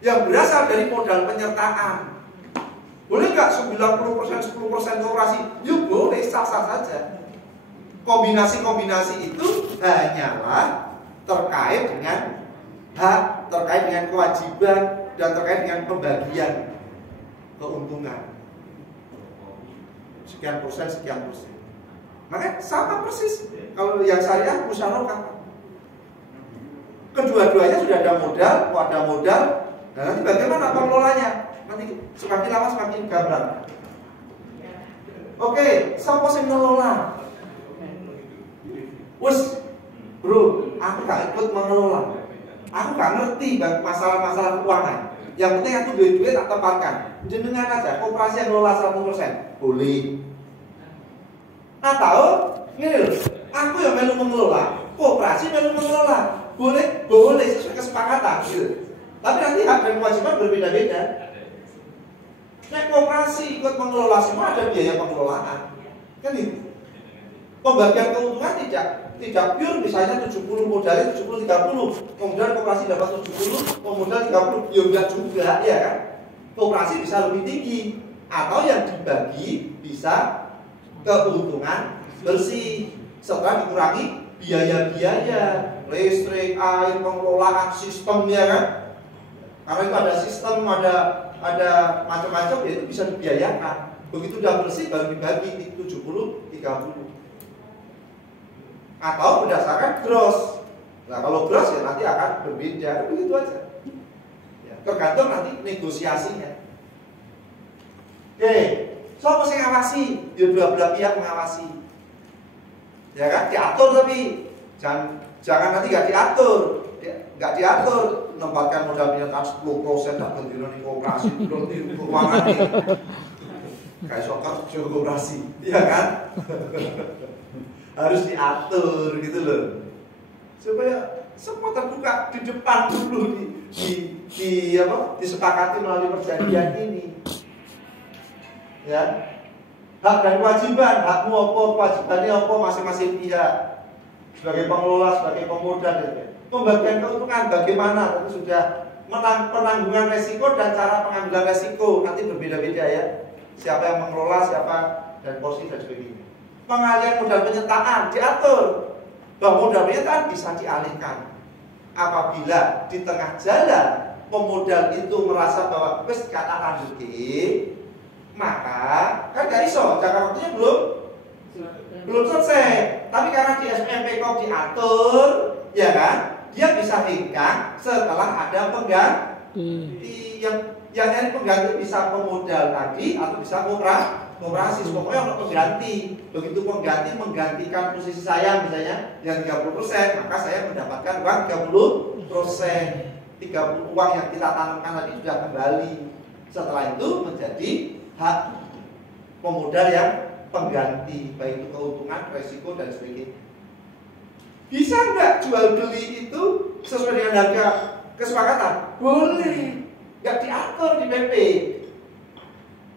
yang berasal dari modal penyertaan. Boleh nggak 90%, 10% koperasi? Yuk boleh, sah-sah saja. Kombinasi-kombinasi itu hanyalah terkait dengan hak, terkait dengan kewajiban, dan terkait dengan pembagian keuntungan. Sekian persen. Maka sama persis. Kalau yang syariah musyarakah. Kedua-duanya sudah ada modal. Nah nanti bagaimana pengelolanya? Nanti semakin lama semakin gamblang. Oke, siapa sing ngelola? Wes, bro, aku gak ikut mengelola. Aku gak ngerti masalah-masalah keuangan. Yang penting aku duit tak tempatkan. Jenengan aja, koperasi yang ngelola 100%. Boleh. Atau gini loh, aku yang melu mengelola, koperasi melu mengelola. Boleh sesuai kesepakatan gitu. Tapi nanti hak dan kewajiban berbeda-beda. Nah, koperasi ikut mengelola semua, ada biaya pengelolaan. Kan itu. Pembagian keuntungan tidak pure, misalnya 70 modalnya 70-30, kemudian koperasi dapat 70, pemodal 30, ya enggak juga, ya kan? Koperasi bisa lebih tinggi, atau yang dibagi bisa keuntungan bersih setelah dikurangi biaya-biaya listrik, air, pengelolaan, sistemnya kan? Karena itu ada sistem, ada macam-macam, ya itu bisa dibiayakan. Begitu udah bersih baru dibagi 70-30. Atau berdasarkan gross. Nah kalau gross ya nanti akan berbeda, begitu aja. Ya, tergantung nanti negosiasinya. Oke, siapa sih ngawasi? Ya dua belah pihak mengawasi. Ya kan, diatur tapi jangan nanti nggak diatur, nggak diatur, menempatkan modal penyertaan 10% tak bendino di koperasi belum di keuangan nih. Kayak sokar koperasi, iya kan? Harus diatur gitu loh. Supaya semua terbuka di depan dulu disepakati melalui perjanjian ini. Ya. Hak dan kewajiban, hakmu apa, kewajibannya apa masing-masing pihak. Sebagai pengelola, sebagai pemodal, pembagian keuntungan bagaimana? Tentu sudah penanggungan resiko dan cara pengambilan resiko nanti berbeda-beda ya. Siapa yang mengelola, siapa dan porsi dan sebagainya. Pengalihan modal penyertaan diatur bahwa modal penyertaan bisa dialihkan apabila di tengah jalan pemodal itu merasa bahwa wis kata lanjut maka kan gak iso, jangka waktunya belum selesai. Tapi karena di SPMPKOM diatur, ya kan, dia bisa hengkang setelah ada pengganti. Yang dari pengganti bisa pemodal tadi atau bisa koperasi. Pokoknya untuk pengganti. Begitu pengganti menggantikan posisi saya misalnya yang 30%, maka saya mendapatkan uang 30%. 30 uang yang kita tanamkan tadi sudah kembali. Setelah itu menjadi hak pemodal yang pengganti, baik itu keuntungan, resiko dan sebagainya. Bisa nggak jual beli itu sesuai dengan harga kesepakatan? Boleh, nggak diatur di PP.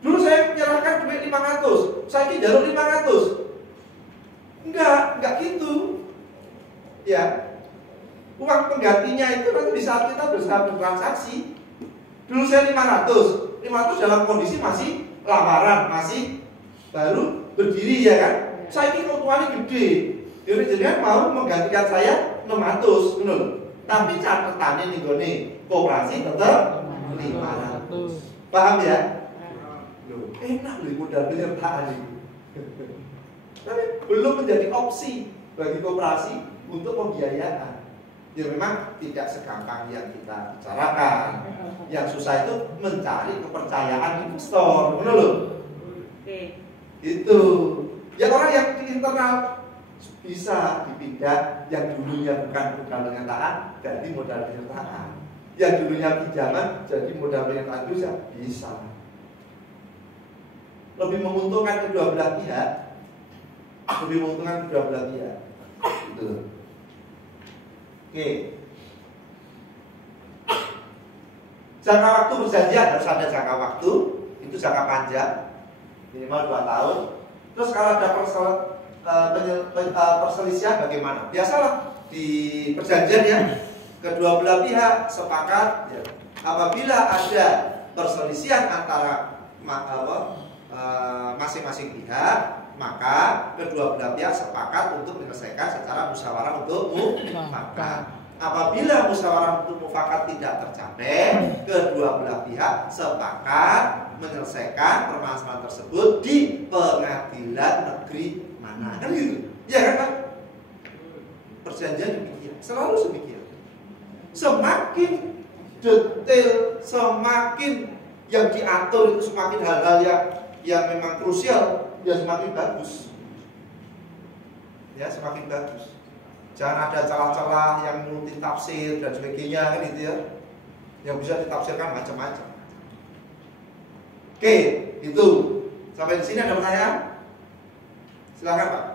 Dulu saya menyerahkan duit 500, saya jalur 500. Enggak gitu. Ya, uang penggantinya itu nanti di saat kita bertransaksi. Dulu saya 500 dalam kondisi masih lamaran, masih baru berdiri ya kan. Saya ini keuntungannya gede. Jadi mau menggantikan saya 600 benar. Tapi catatannya nih gini, koperasi tetap 500. Paham ya? Loh, enak loh modal penyertaan ini. Tapi belum menjadi opsi bagi koperasi untuk pembiayaan. Ya memang tidak segampang yang kita bicarakan. Yang susah itu mencari kepercayaan investor, benar loh? Itu. Ya orang yang di internal bisa dipindah yang dulunya bukan modal penyertaan jadi modal penyertaan. Yang dulunya pinjaman jadi modal penyertaan bisa. Lebih menguntungkan kedua belah pihak. Lebih menguntungkan kedua belah pihak. Itu. Oke. Jangka waktu perjanjian harus ada jangka waktu, itu jangka panjang, minimal 2 tahun. Terus kalau ada perselisihan bagaimana? Biasalah di perjanjian ya, kedua belah pihak sepakat ya, apabila ada perselisihan antara masing-masing pihak, maka kedua belah pihak sepakat untuk menyelesaikan secara musyawarah untuk mufakat. Apabila musyawarah untuk mufakat tidak tercapai, kedua belah pihak sepakat menyelesaikan permasalahan tersebut di pengadilan negeri mana, kan gitu? Ya kan Pak? Perjanjian demikian, selalu demikian. Semakin detail, semakin yang diatur itu semakin hal-hal yang memang krusial, ya semakin bagus. Ya semakin bagus. Jangan ada celah-celah yang multi tafsir dan sebagainya kan gitu ya. Yang bisa ditafsirkan macam-macam. Oke, itu. Sampai di sini ada pertanyaan? Silakan Pak.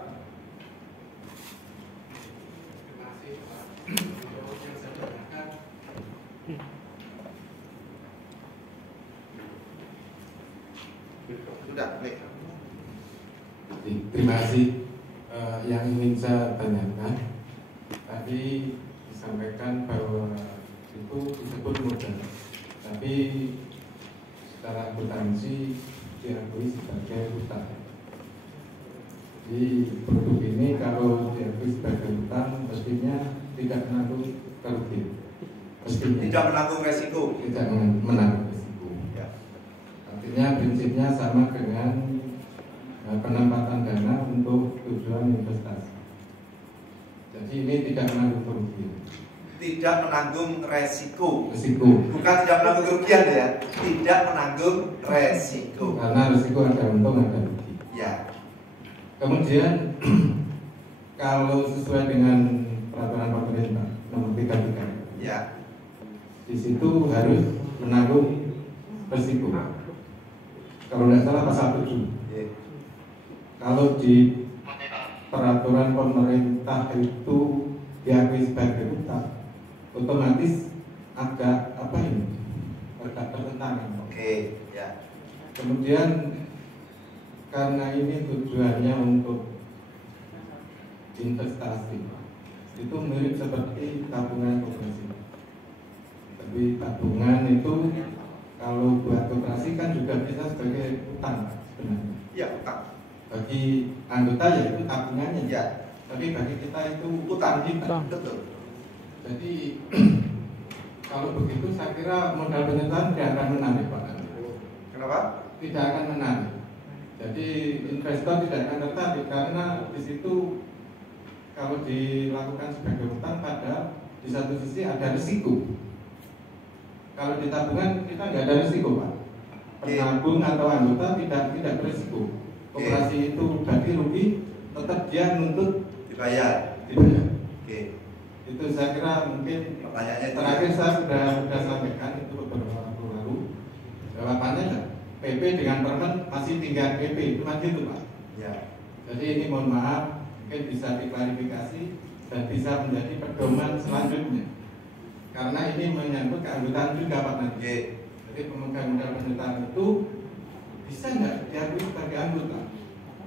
Sudah, baik. Terima kasih. Yang ingin saya tanyakan tadi disampaikan bahwa itu disebut modal, tapi secara akuntansi diakui sebagai utang. Jadi produk ini kalau diakui sebagai utang mestinya tidak menanggung kerugian. Mestinya tidak menanggung resiko. Tidak menanggung resiko. Ya. Artinya prinsipnya sama dengan penempatan dana untuk tujuan investasi. Jadi ini tidak menanggung kerugian. Tidak menanggung resiko. Bukan tidak menanggung kerugian ya. Tidak menanggung resiko. Karena resiko ada untung ada rugi. Ya. Kemudian kalau sesuai dengan peraturan pemerintah nomor 33 Ya. Di situ harus menanggung resiko. Kalau tidak salah pasal 7. Kalau di peraturan pemerintah itu diakui sebagai utang, otomatis ada apa ini? Ada pertentangan. Oke, ya. Kemudian karena ini tujuannya untuk investasi, itu mirip seperti tabungan koperasi. Tapi tabungan itu kalau buat koperasi kan juga bisa sebagai utang sebenarnya. Ya, utang. Bagi anggota ya itu tabungannya. Ya. Tapi bagi kita itu Utang. kita. Betul. Jadi kalau begitu saya kira modal penyertaan tidak akan menarik Pak. Kenapa? Tidak akan menarik. Jadi investor tidak akan tertarik karena di situ kalau dilakukan sebagai utang pada di satu sisi ada risiko. Kalau di tabungan kita nggak ada risiko Pak. Penabung atau anggota tidak berisiko. Koperasi itu bagi rugi tetap dia nuntut Dibayar. Oke. Itu saya kira mungkin Pertanyaannya itu terakhir saya sudah sampaikan itu beberapa waktu lalu. Jawabannya PP dengan permen masih tinggal PP itu masih itu Pak. Ya. Jadi ini mohon maaf mungkin bisa diklarifikasi dan bisa menjadi pedoman selanjutnya. Karena ini menyangkut keanggotaan juga Pak nanti. Oke. Jadi pemegang modal penyertaan itu bisa nggak diakui sebagai anggota?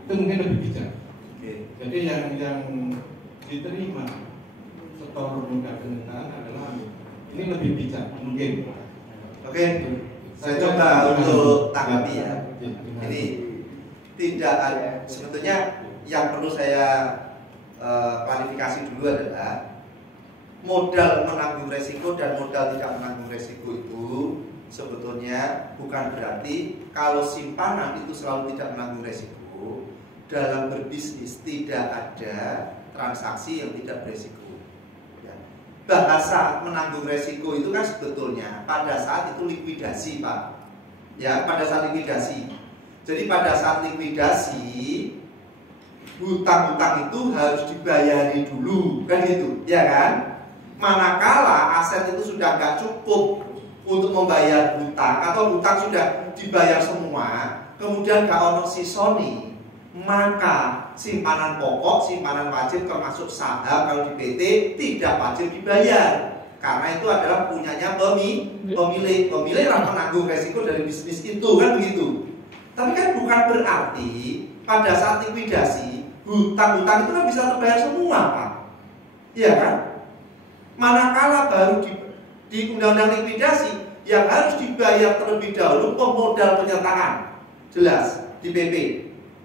Itu mungkin lebih bijak. Oke. Jadi yang diterima setor modal penyertaan adalah anggota. Ini lebih bijak mungkin. Oke. Saya coba untuk tanggapi ya. Ini tidak ada, sebetulnya yang perlu saya klarifikasi dulu adalah modal menanggung resiko dan modal tidak menanggung resiko itu sebetulnya bukan berarti kalau simpanan itu selalu tidak menanggung resiko. Dalam berbisnis tidak ada transaksi yang tidak beresiko. Bahasa menanggung resiko itu kan sebetulnya pada saat itu likuidasi Pak. Ya, pada saat likuidasi. Jadi pada saat likuidasi hutang-hutang itu harus dibayari dulu, kan gitu, ya kan? Manakala aset itu sudah nggak cukup untuk membayar hutang atau hutang sudah dibayar semua, kemudian nggak ono sisoni, maka simpanan pokok, simpanan wajib termasuk saham kalau di PT tidak wajib dibayar karena itu adalah punyanya pemilik. Pemilik yang menanggung resiko dari bisnis itu, kan begitu. Tapi kan bukan berarti pada saat likuidasi hutang-hutang itu kan bisa terbayar semua Pak. Iya kan? Manakala baru di undang-undang likuidasi yang harus dibayar terlebih dahulu pemodal penyertaan. Jelas di PP.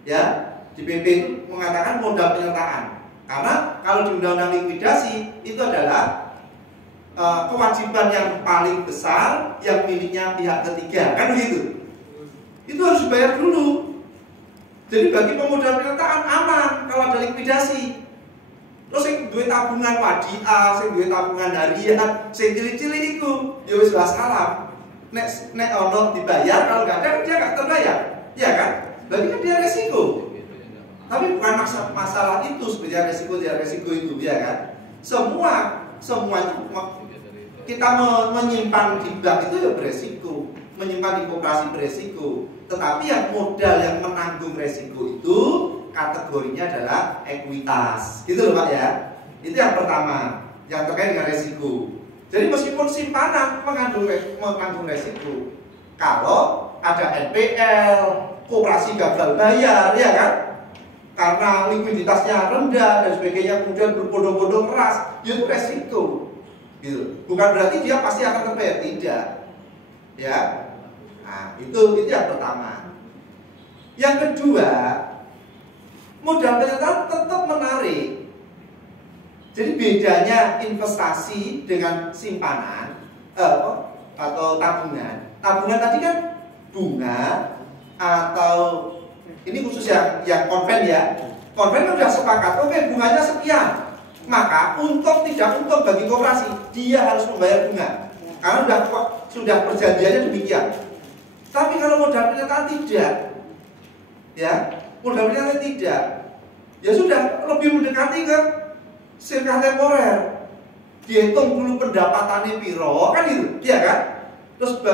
Ya. Di PP itu mengatakan modal penyertaan. Karena kalau di undang-undang likuidasi itu adalah kewajiban yang paling besar yang miliknya pihak ketiga, kan begitu. Itu harus dibayar dulu. Jadi bagi pemodal penyertaan aman kalau ada likuidasi. Terus yang duit tabungan wadiah, yang duit tabungan harian, yang cilik-cilik itu, ya wis wassalam. Nek ono dibayar, kalau nggak ada dia nggak terbayar, ya kan? Berarti kan dia resiko. Tapi bukan masalah itu sebenarnya resiko itu, ya kan? Semua itu kita menyimpan di bank itu ya beresiko, menyimpan di koperasi beresiko. Tetapi yang modal yang menanggung resiko itu kategorinya adalah ekuitas, gitu loh Pak ya. Itu yang pertama, yang terkait dengan resiko. Jadi meskipun simpanan mengandung resiko, kalau ada NPL, koperasi gagal bayar, ya kan? Karena likuiditasnya rendah dan sebagainya, kemudian berbondong-bondong keras, itu resiko, gitu. Bukan berarti dia pasti akan terbayar, tidak, ya. Nah, itu yang pertama. Yang kedua, modal penyertaan tetap menarik. Jadi bedanya investasi dengan simpanan atau tabungan. Tabungan tadi kan bunga atau ini khusus yang konven ya. Konven sudah sepakat, oke bunganya sekian. Maka untung tidak untung bagi koperasi, dia harus membayar bunga. Karena sudah perjanjiannya demikian. Tapi kalau modal penyertaan tidak, ya modal penyertaan tidak, ya sudah lebih mendekati ke sirkah temporer. dihitung dulu pendapatannya piro, kan gitu, iya kan? Terus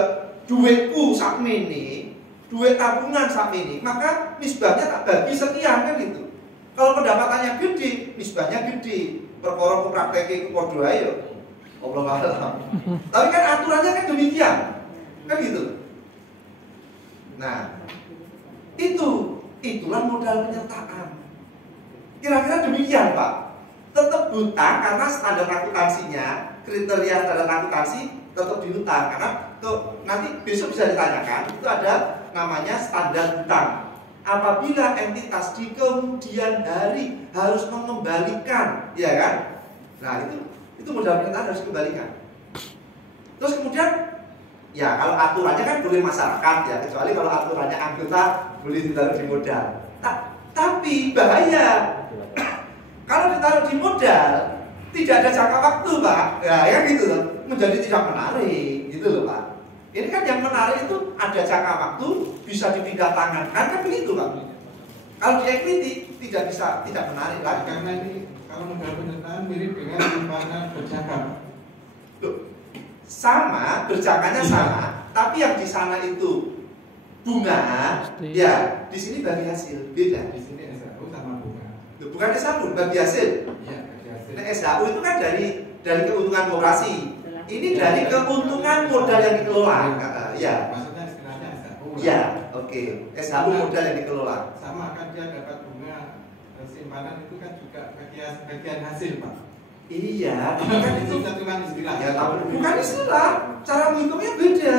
duitku sakmene, duit tabungan sakmene, maka nisbahnya tak bagi sekian, kan gitu. Kalau pendapatannya gede, nisbahnya gede. Perkara ku prakteke ku padha ae yo. Allah alam. Tapi kan aturannya kan demikian. Kan gitu. Nah, itulah modal penyertaan. Kira-kira demikian, Pak. Tetap hutang karena standar akuntansinya, kriteria standar akuntansi tetap dihutang karena nanti besok bisa ditanyakan, itu ada namanya standar hutang. Apabila entitas di kemudian hari harus mengembalikan, ya kan? Nah, itu modal penyertaan harus dikembalikan. Terus kemudian, ya kalau aturannya kan boleh masyarakat ya, kecuali kalau aturannya anggota boleh ditaruh di modal. Tapi bahaya. Kalau ditaruh di modal, tidak ada jangka waktu, Pak. Ya gitu loh, menjadi tidak menarik, gitu loh, Pak. Ini kan yang menarik itu ada jangka waktu, bisa dipindah tangan, kan begitu, Pak. Kalau di equity tidak menarik lagi. Karena ini kalau modal penyertaan mirip dengan simpanan berjangka. Sama, berjangkanya sama, tapi yang di sana itu bunga, ya di sini bagi hasil, beda. Di sini SHU sama bunga. Bukan SHU, bagi hasil. Iya, bagi hasil. Nah, SHU itu kan dari keuntungan koperasi. Ini dari keuntungan modal yang dikelola. Ya. Maksudnya istilahnya SHU. Ya, oke. SHU modal yang dikelola. Sama kan dia dapat bunga simpanan itu kan juga bagian hasil, Pak. Iya, kan itu cuma istilah. Ya, tapi bukan istilah. Cara menghitungnya beda.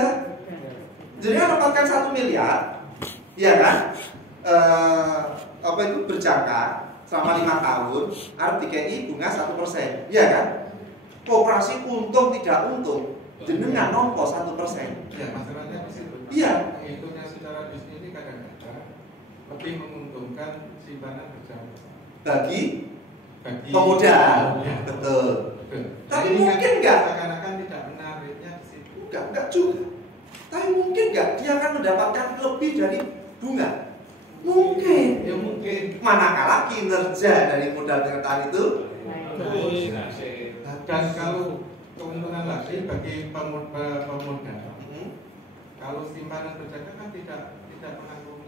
Jadi mendapatkan 1 miliar, ya kan? Apa itu berjangka selama 5 tahun, harus dikei bunga 1%, ya kan? Koperasi untung tidak untung, jenengan nompo 1%. Ya, masalahnya di situ. Iya. Menghitungnya secara bisnis ini kadang-kadang lebih menguntungkan simpanan berjangka Bagi pemodal, ya. betul. Tapi Ini mungkin kan nggak? Seakan-akan tidak menariknya di situ. Enggak juga. Tapi mungkin nggak dia akan mendapatkan lebih dari bunga? Mungkin. Ya mungkin. Manakala kinerja dari modal penyertaan itu baik. Dan kalau keuntungan lagi bagi pemodal, kalau simpanan berjangka kan tidak menanggung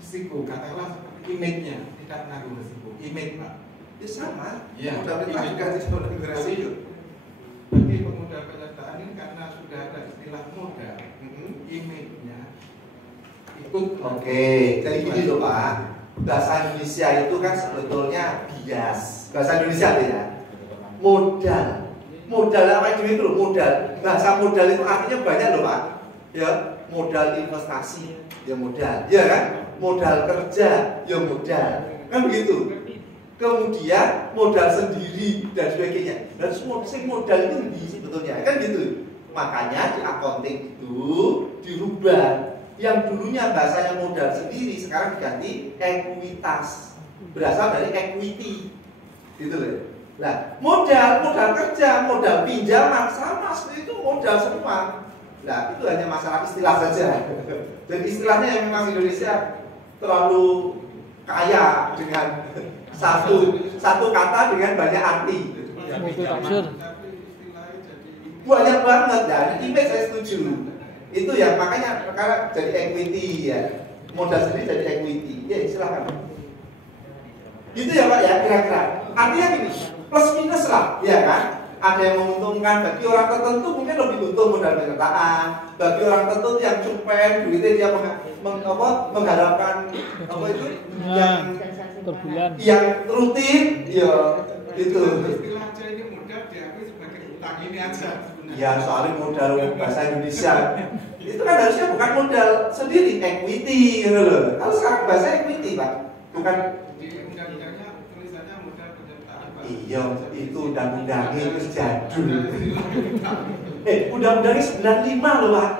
risiko, katakanlah seperti image-nya tidak menanggung risiko, image, Pak. ya sama. Iya. Modal penyertaan juga tidak menanggung resiko. Bagi pemodal penyertaan ini karena sudah ada istilah modal, image-nya ikut. Oke, jadi gini loh Pak. Bahasa Indonesia itu kan sebetulnya bias. Bahasa Indonesia ya. Modal apa itu loh, modal. Bahasa modal itu artinya banyak loh Pak. Ya, modal investasi, ya modal. Ya kan? Modal kerja, ya modal. Kan begitu. Kemudian modal sendiri dan sebagainya. Dan semua modal itu sebetulnya kan gitu. Makanya di accounting itu dirubah. Yang dulunya bahasanya modal sendiri sekarang diganti ekuitas, berasal dari equity, gitu loh. Nah, modal kerja, modal pinjaman sama seperti itu modal semua. Nah, itu hanya masalah istilah saja. Dan istilahnya yang memang Indonesia terlalu kaya dengan satu kata dengan banyak arti. Banyak banget ya. Image saya setuju. Itu ya makanya perkara jadi equity ya, modal sendiri jadi equity. Ya silakan. Itu ya Pak ya kira-kira. Artinya gini, plus minus lah, ya kan? Ada yang menguntungkan bagi orang tertentu mungkin lebih untung modal penyertaan. Bagi orang tertentu yang cupen duitnya dia mengharapkan apa itu yang terbulan, yang rutin, ya itu. Istilah aja ini modal diakui sebagai utang ini aja. Ya soalnya modal bahasa Indonesia itu kan harusnya bukan modal sendiri, equity gitu loh. Kalau sekarang bahasa equity Pak, bukan di undang-undangnya tulisannya modal penyertaan Pak. Iya, itu undang-undangnya itu jadul. Undang-undangnya 95 loh Pak.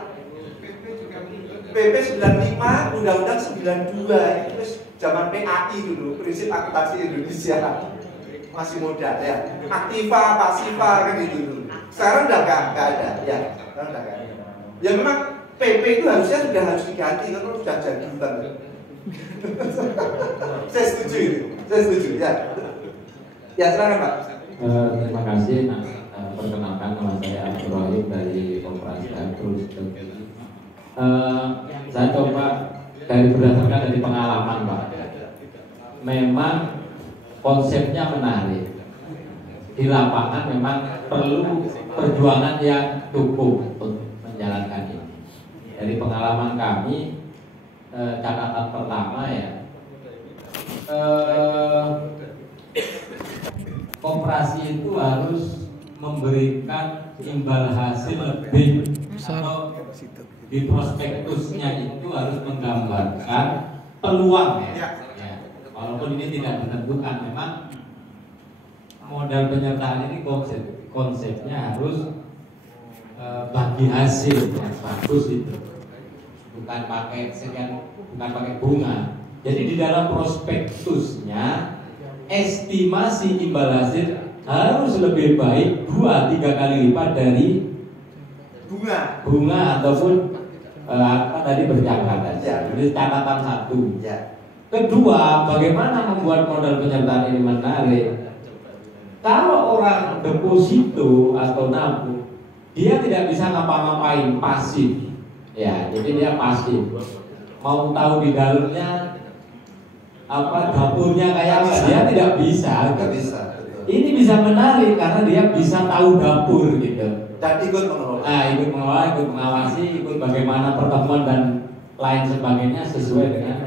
PP juga menunjukkan. PP 95, undang-undang 92 itu zaman PAI dulu, prinsip akuntansi Indonesia. Masih modal ya. Aktiva, pasiva kan gitu dulu. Sekarang udah nggak ada ya. Sekarang udah nggak ada. Ya memang PP itu harusnya harus diganti karena sudah jadul banget. Saya setuju itu. Saya setuju ya. Ya silakan Pak. Terima kasih Mas perkenalkan, nama saya Abdul Rahim dari Koperasi Terus. Saya coba berdasarkan dari pengalaman, Pak. Memang konsepnya menarik. Di lapangan memang perlu perjuangan yang cukup untuk menjalankan ini. Dari pengalaman kami, catatan pertama ya, koperasi itu harus memberikan imbal hasil lebih, atau di prospektusnya itu harus menggambarkan peluang ya. Walaupun ini tidak menentukan, memang modal penyertaan ini konsepnya harus bagi hasil yang bagus itu, bukan pakai sekian, bukan pakai bunga. Jadi di dalam prospektusnya estimasi imbal hasil harus lebih baik 2-3 kali lipat dari bunga ataupun apa tadi berjangka tadi. Jadi catatan satu. Kedua, bagaimana membuat modal penyertaan ini menarik? Kalau orang deposito atau nabung, dia tidak bisa ngapa-ngapain, pasif. Ya, jadi dia pasif. Mau tahu di dalamnya apa dapurnya kayak apa, dia tidak bisa. Ini bisa menarik karena dia bisa tahu dapur gitu. Dan ikut mengelola. Ikut mengelola, ikut mengawasi, ikut bagaimana pertemuan dan lain sebagainya sesuai dengan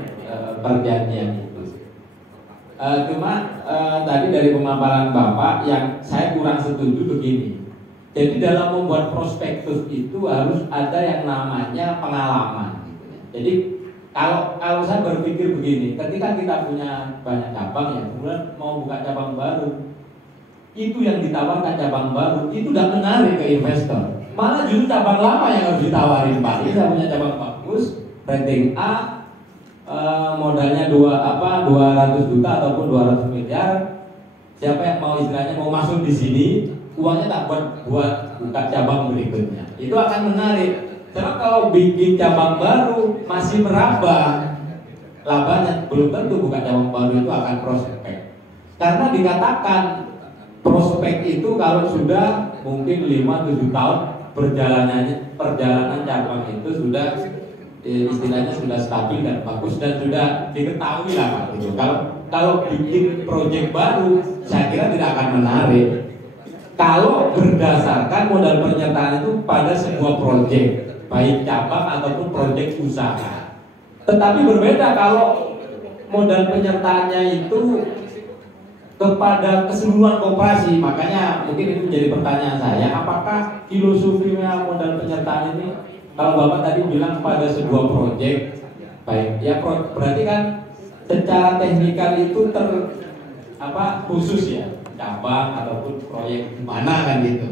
perjanjian itu. Tadi dari pemaparan Bapak yang saya kurang setuju begini. Jadi dalam membuat prospektus itu harus ada yang namanya pengalaman. Jadi kalau saya berpikir begini, ketika kita punya banyak cabang ya, kemudian mau buka cabang baru, itu yang ditawarkan cabang baru itu tidak menarik ke investor. Malah justru cabang lama yang harus ditawarin, Pak. Ini saya punya cabang bagus, rating A, modalnya 200 juta ataupun 200 miliar. Siapa yang mau istilahnya mau masuk di sini, uangnya tak buat buka cabang berikutnya. Itu akan menarik. Karena kalau bikin cabang baru masih meraba, labanya belum tentu buka cabang baru itu akan prospek. Karena dikatakan prospek itu kalau sudah mungkin 5-7 tahun perjalanan cabang itu sudah istilahnya sudah stabil dan bagus dan sudah diketahui lah Pak gitu. Kalau bikin proyek baru, saya kira tidak akan menarik. Kalau berdasarkan modal penyertaan itu pada sebuah proyek, baik cabang ataupun proyek usaha. Tetapi berbeda kalau modal penyertaannya itu kepada keseluruhan koperasi. Makanya mungkin itu menjadi pertanyaan saya, apakah filosofinya modal penyertaan ini, kalau Bapak tadi bilang pada sebuah proyek, baik ya berarti kan secara teknikal itu khusus ya, cabang ataupun proyek di mana kan gitu.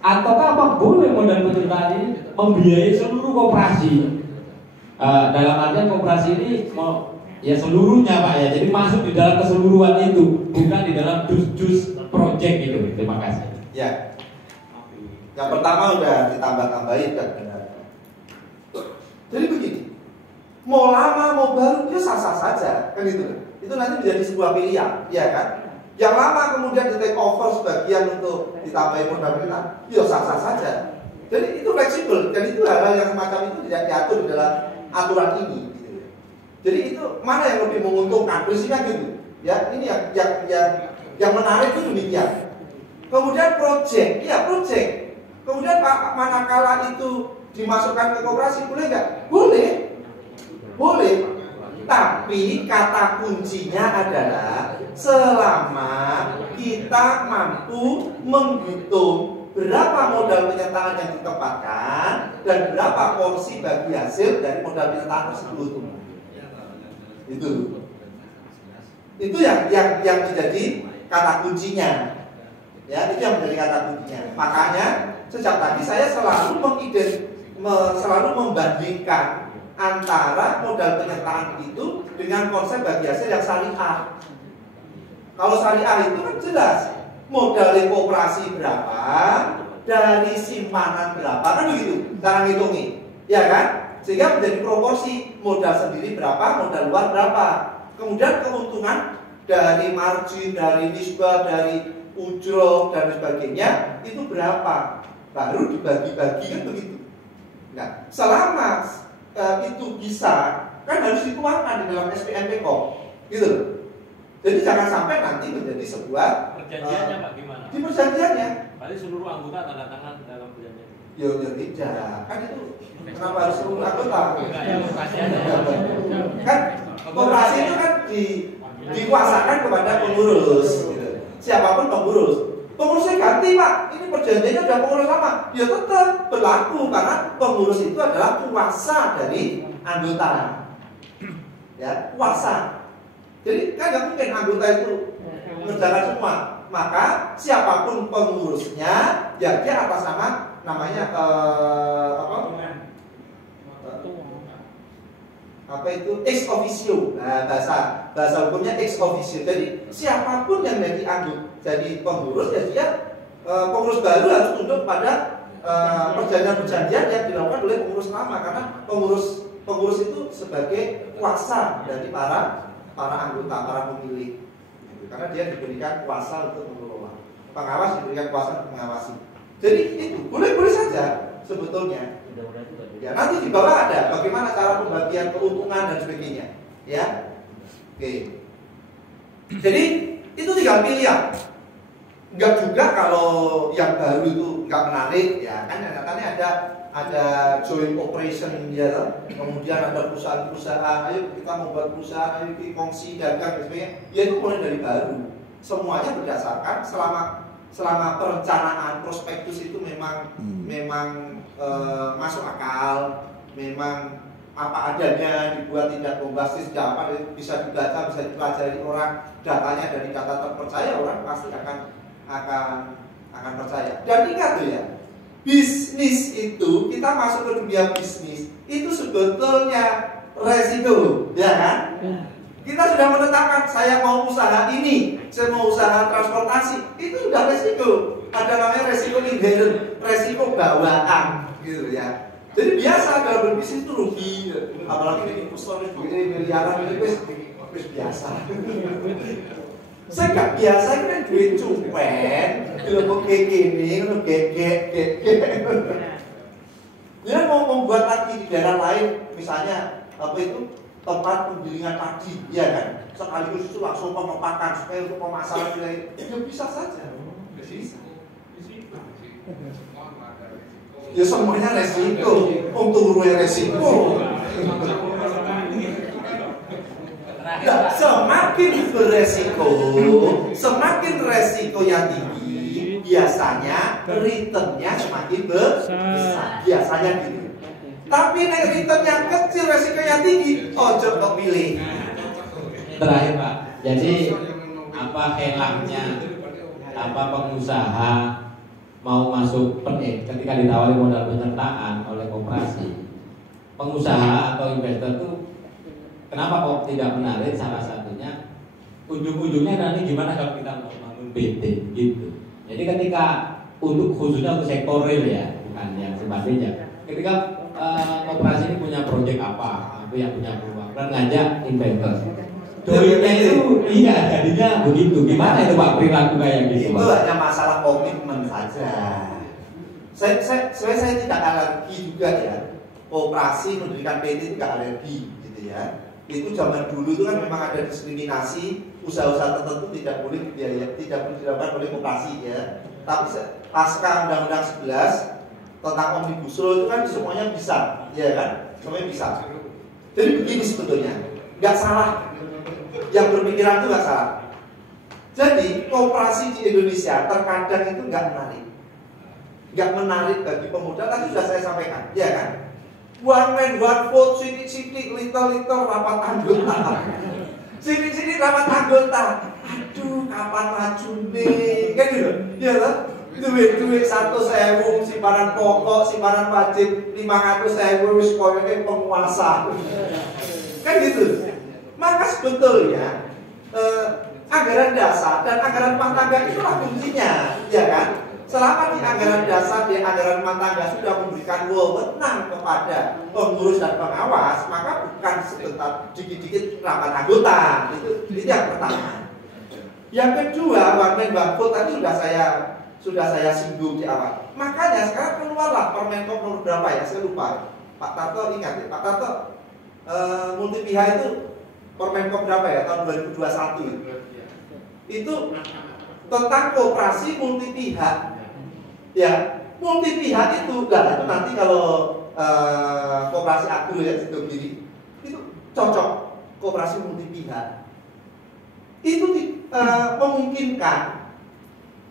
Ataukah apa boleh modal penyertaan ini membiayai seluruh koperasi? Dalam artian koperasi ini mau ya seluruhnya Pak ya, jadi masuk di dalam keseluruhan itu, bukan di dalam jus proyek itu. Terima kasih. Ya, yang pertama udah ditambah-tambahin dan benar. Jadi begini, mau lama mau baru dia sah-sah saja, kan itu. Itu nanti menjadi sebuah pilihan, ya kan? Yang lama kemudian di take over sebagian untuk ditambahin modal kita, ya sah-sah saja. Jadi itu fleksibel, dan itu hal-hal yang semacam itu tidak diatur di dalam aturan ini. Gitu. Jadi itu mana yang lebih menguntungkan? Prinsipnya gitu. Ya, ini yang menarik itu demikian. Kemudian project. Kemudian manakala itu dimasukkan ke koperasi boleh nggak? Boleh. Tapi kata kuncinya adalah selama kita mampu menghitung berapa modal penyertaan yang ditempatkan dan berapa porsi bagi hasil dari modal penyertaan tersebut. Itu yang menjadi kata kuncinya. Ya, itu yang menjadi kata kuncinya. Makanya sejak tadi saya selalu membandingkan antara modal penyertaan itu dengan konsep bagi hasil yang syariah. Kalau syariah itu kan jelas modal koperasi berapa, dari simpanan berapa, kan begitu cara ngitungnya, ya kan? Sehingga menjadi proporsi modal sendiri berapa, modal luar berapa. Kemudian keuntungan dari margin, dari nisbah, dari ujroh dan sebagainya itu berapa, baru dibagi-bagi kan begitu. Nah, selama itu bisa, kan harus dituangkan di dalam SPNPKOM, gitu loh. Jadi jangan sampai nanti menjadi sebuah perjanjiannya Pak gimana? Di perjanjiannya. Berarti seluruh anggota tanda tangan dalam perjanjian. Ya tidak, kan itu kenapa harus seluruh anggota? Kan koperasi itu kan dikuasakan kepada pengurus, gitu. Siapapun pengurus. Pengurusnya ganti Pak, ini perjanjiannya udah pengurus lama, ya tetap berlaku karena pengurus itu adalah kuasa dari anggota, ya kuasa. Jadi kan nggak mungkin anggota itu mengerjakan semua, maka siapapun pengurusnya, ya dia atas nama namanya apa itu ex officio. Nah, bahasa hukumnya ex officio. Jadi siapapun yang jadi anggota, jadi pengurus, ya dia pengurus baru harus tunduk pada perjanjian-perjanjian yang dilakukan oleh pengurus lama, karena pengurus itu sebagai kuasa dari para anggota, para pemilik. Karena dia diberikan kuasa untuk mengelola, pengawas diberikan kuasa untuk mengawasi. Jadi itu boleh-boleh saja sebetulnya. Ya, nanti di bawah ada bagaimana cara pembagian keuntungan dan sebagainya. Ya, oke. Jadi itu tinggal pilihan. Enggak juga kalau yang baru itu enggak menarik, ya kan nyatanya ada joint operation ya, kemudian ada perusahaan-perusahaan, ayo kita membuat perusahaan, ayo kita kongsi dagang dan sebagainya. Ya itu mulai dari baru. Semuanya berdasarkan selama perencanaan prospektus itu memang masuk akal, memang apa adanya, dibuat tidak bombastis, tidak apa, bisa dibaca, bisa dipelajari orang, datanya dari data terpercaya, orang pasti akan percaya. Dan ingat tuh ya, bisnis itu, kita masuk ke dunia bisnis itu sebetulnya resiko, ya kan? Kita sudah menetapkan saya mau usaha ini, saya mau usaha transportasi, itu sudah resiko. Ada namanya resiko inherent, resiko bawaan, gitu ya. Jadi biasa kalau berbisnis itu rugi, apalagi di investor itu miliaran itu wis biasa. Saya nggak biasa ini kan duit cupen, dilebok kayak gini, gegek. Dia mau membuat lagi di daerah lain, misalnya apa itu tempat penggilingan padi, ya kan? Sekaligus itu langsung pemepakan supaya untuk pemasaran wilayah, ya bisa saja. Bisa. Ya semuanya resiko, untuk resiko. Nah, semakin beresiko, semakin resiko yang tinggi, biasanya returnnya semakin besar. Biasanya gitu. Tapi return yang kecil, resiko yang tinggi, ojo kepilih. Terakhir Pak, jadi apa helangnya, apa pengusaha mau masuk ketika ditawari modal penyertaan oleh koperasi, pengusaha atau investor itu kenapa kok tidak menarik? Salah satunya ujung-ujungnya nanti gimana kalau kita mau bangun PT gitu. Jadi ketika khususnya untuk sektor real ya, bukan yang sebagainya. Ketika koperasi ini punya proyek apa, itu yang punya peluang dan ngajak investor. Doinya itu iya jadinya begitu. Gimana itu Pak perilaku kayak gitu? Itu hanya masalah komitmen saja. Saya tidak alergi juga ya. Koperasi mendirikan PT itu tidak alergi gitu ya. Itu zaman dulu itu kan memang ada diskriminasi, usaha-usaha tertentu tidak boleh dibiayai, tidak boleh dilakukan oleh koperasi ya. Tapi pasca Undang-Undang 11 tentang Omnibus Law itu kan semuanya bisa, ya kan? Semuanya bisa. Jadi begini sebetulnya, nggak salah. Yang berpikiran itu nggak salah. Jadi koperasi di Indonesia terkadang itu nggak menarik bagi pemodal. Tadi sudah saya sampaikan, ya kan? One man, one vote, sini little rapat anggota. Sini rapat anggota. Aduh, kapan maju nih? Kan gitu, ya kan? Duit 100.000 simpanan pokok, simpanan wajib 500.000 wis koyoke penguasa. Kan gitu. Maka sebetulnya anggaran dasar dan anggaran rumah tangga itulah kuncinya, ya kan? Selama di anggaran dasar dan anggaran rumah tangga sudah memberikan wewenang kepada pengurus dan pengawas, maka bukan sebentar dikit-dikit rapat anggota. Itu yang pertama. Yang kedua, one man one vote tadi sudah saya singgung di awal. Makanya sekarang keluarlah Permenkop nomor berapa ya? Saya lupa. Pak Tarto ingat ya, Pak Tarto multi pihak itu Permenkop berapa ya? Tahun 2021 itu. Itu tentang koperasi multi pihak. Ya, multi pihak itu itu nanti kalau koperasi agro ya itu cocok koperasi multi pihak. Itu memungkinkan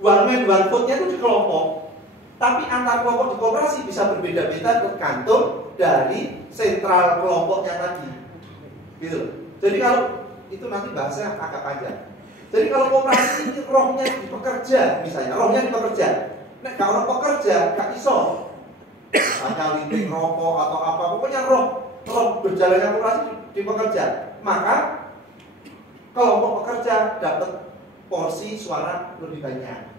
one man one vote-nya itu di kelompok. Tapi antar kelompok di koperasi bisa berbeda-beda tergantung dari sentral kelompoknya tadi. Gitu. Jadi kalau itu nanti bahasanya agak panjang. Jadi kalau koperasi ini rohnya di pekerja, misalnya rohnya di pekerja. Nah kalau pekerja gak iso, hanya litik rokok atau apa, pokoknya roh berjalannya koperasi di pekerja. Maka kelompok pekerja dapat porsi suara lebih banyak.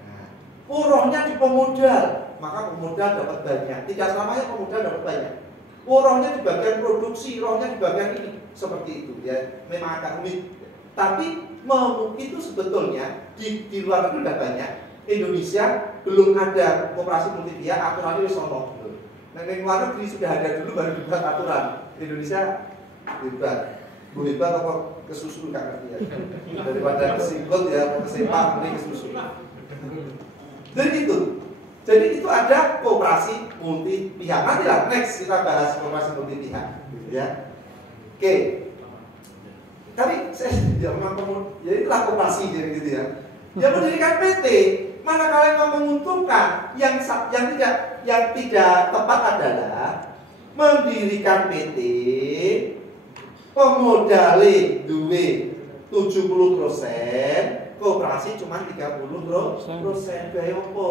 Rohnya di pemodal, maka pemodal dapat banyak. Tidak selamanya pemodal dapat banyak. Rohnya di bagian produksi, rohnya di bagian ini, seperti itu ya. Memang agak rumit. Tapi itu sebetulnya di luar negeri sudah banyak. Indonesia belum ada koperasi multi pihak, aturannya wis ono. Nah, di luar negeri sudah ada dulu baru dibuat aturan. Indonesia dibuat. Hebat apa kesusu nggak ngerti ya. Daripada kesingkut ya kesepak ini kesusu. Jadi itu ada koperasi multi pihak. Nanti lah next kita bahas koperasi multi pihak, ya. Oke. Tapi ya itulah koperasi jadi gitu ya. Yang mendirikan PT, mana kalian mau menguntungkan? Yang tidak tepat adalah mendirikan PT, pemodali duwe 70%, koperasi cuma 30%. Gaya apa?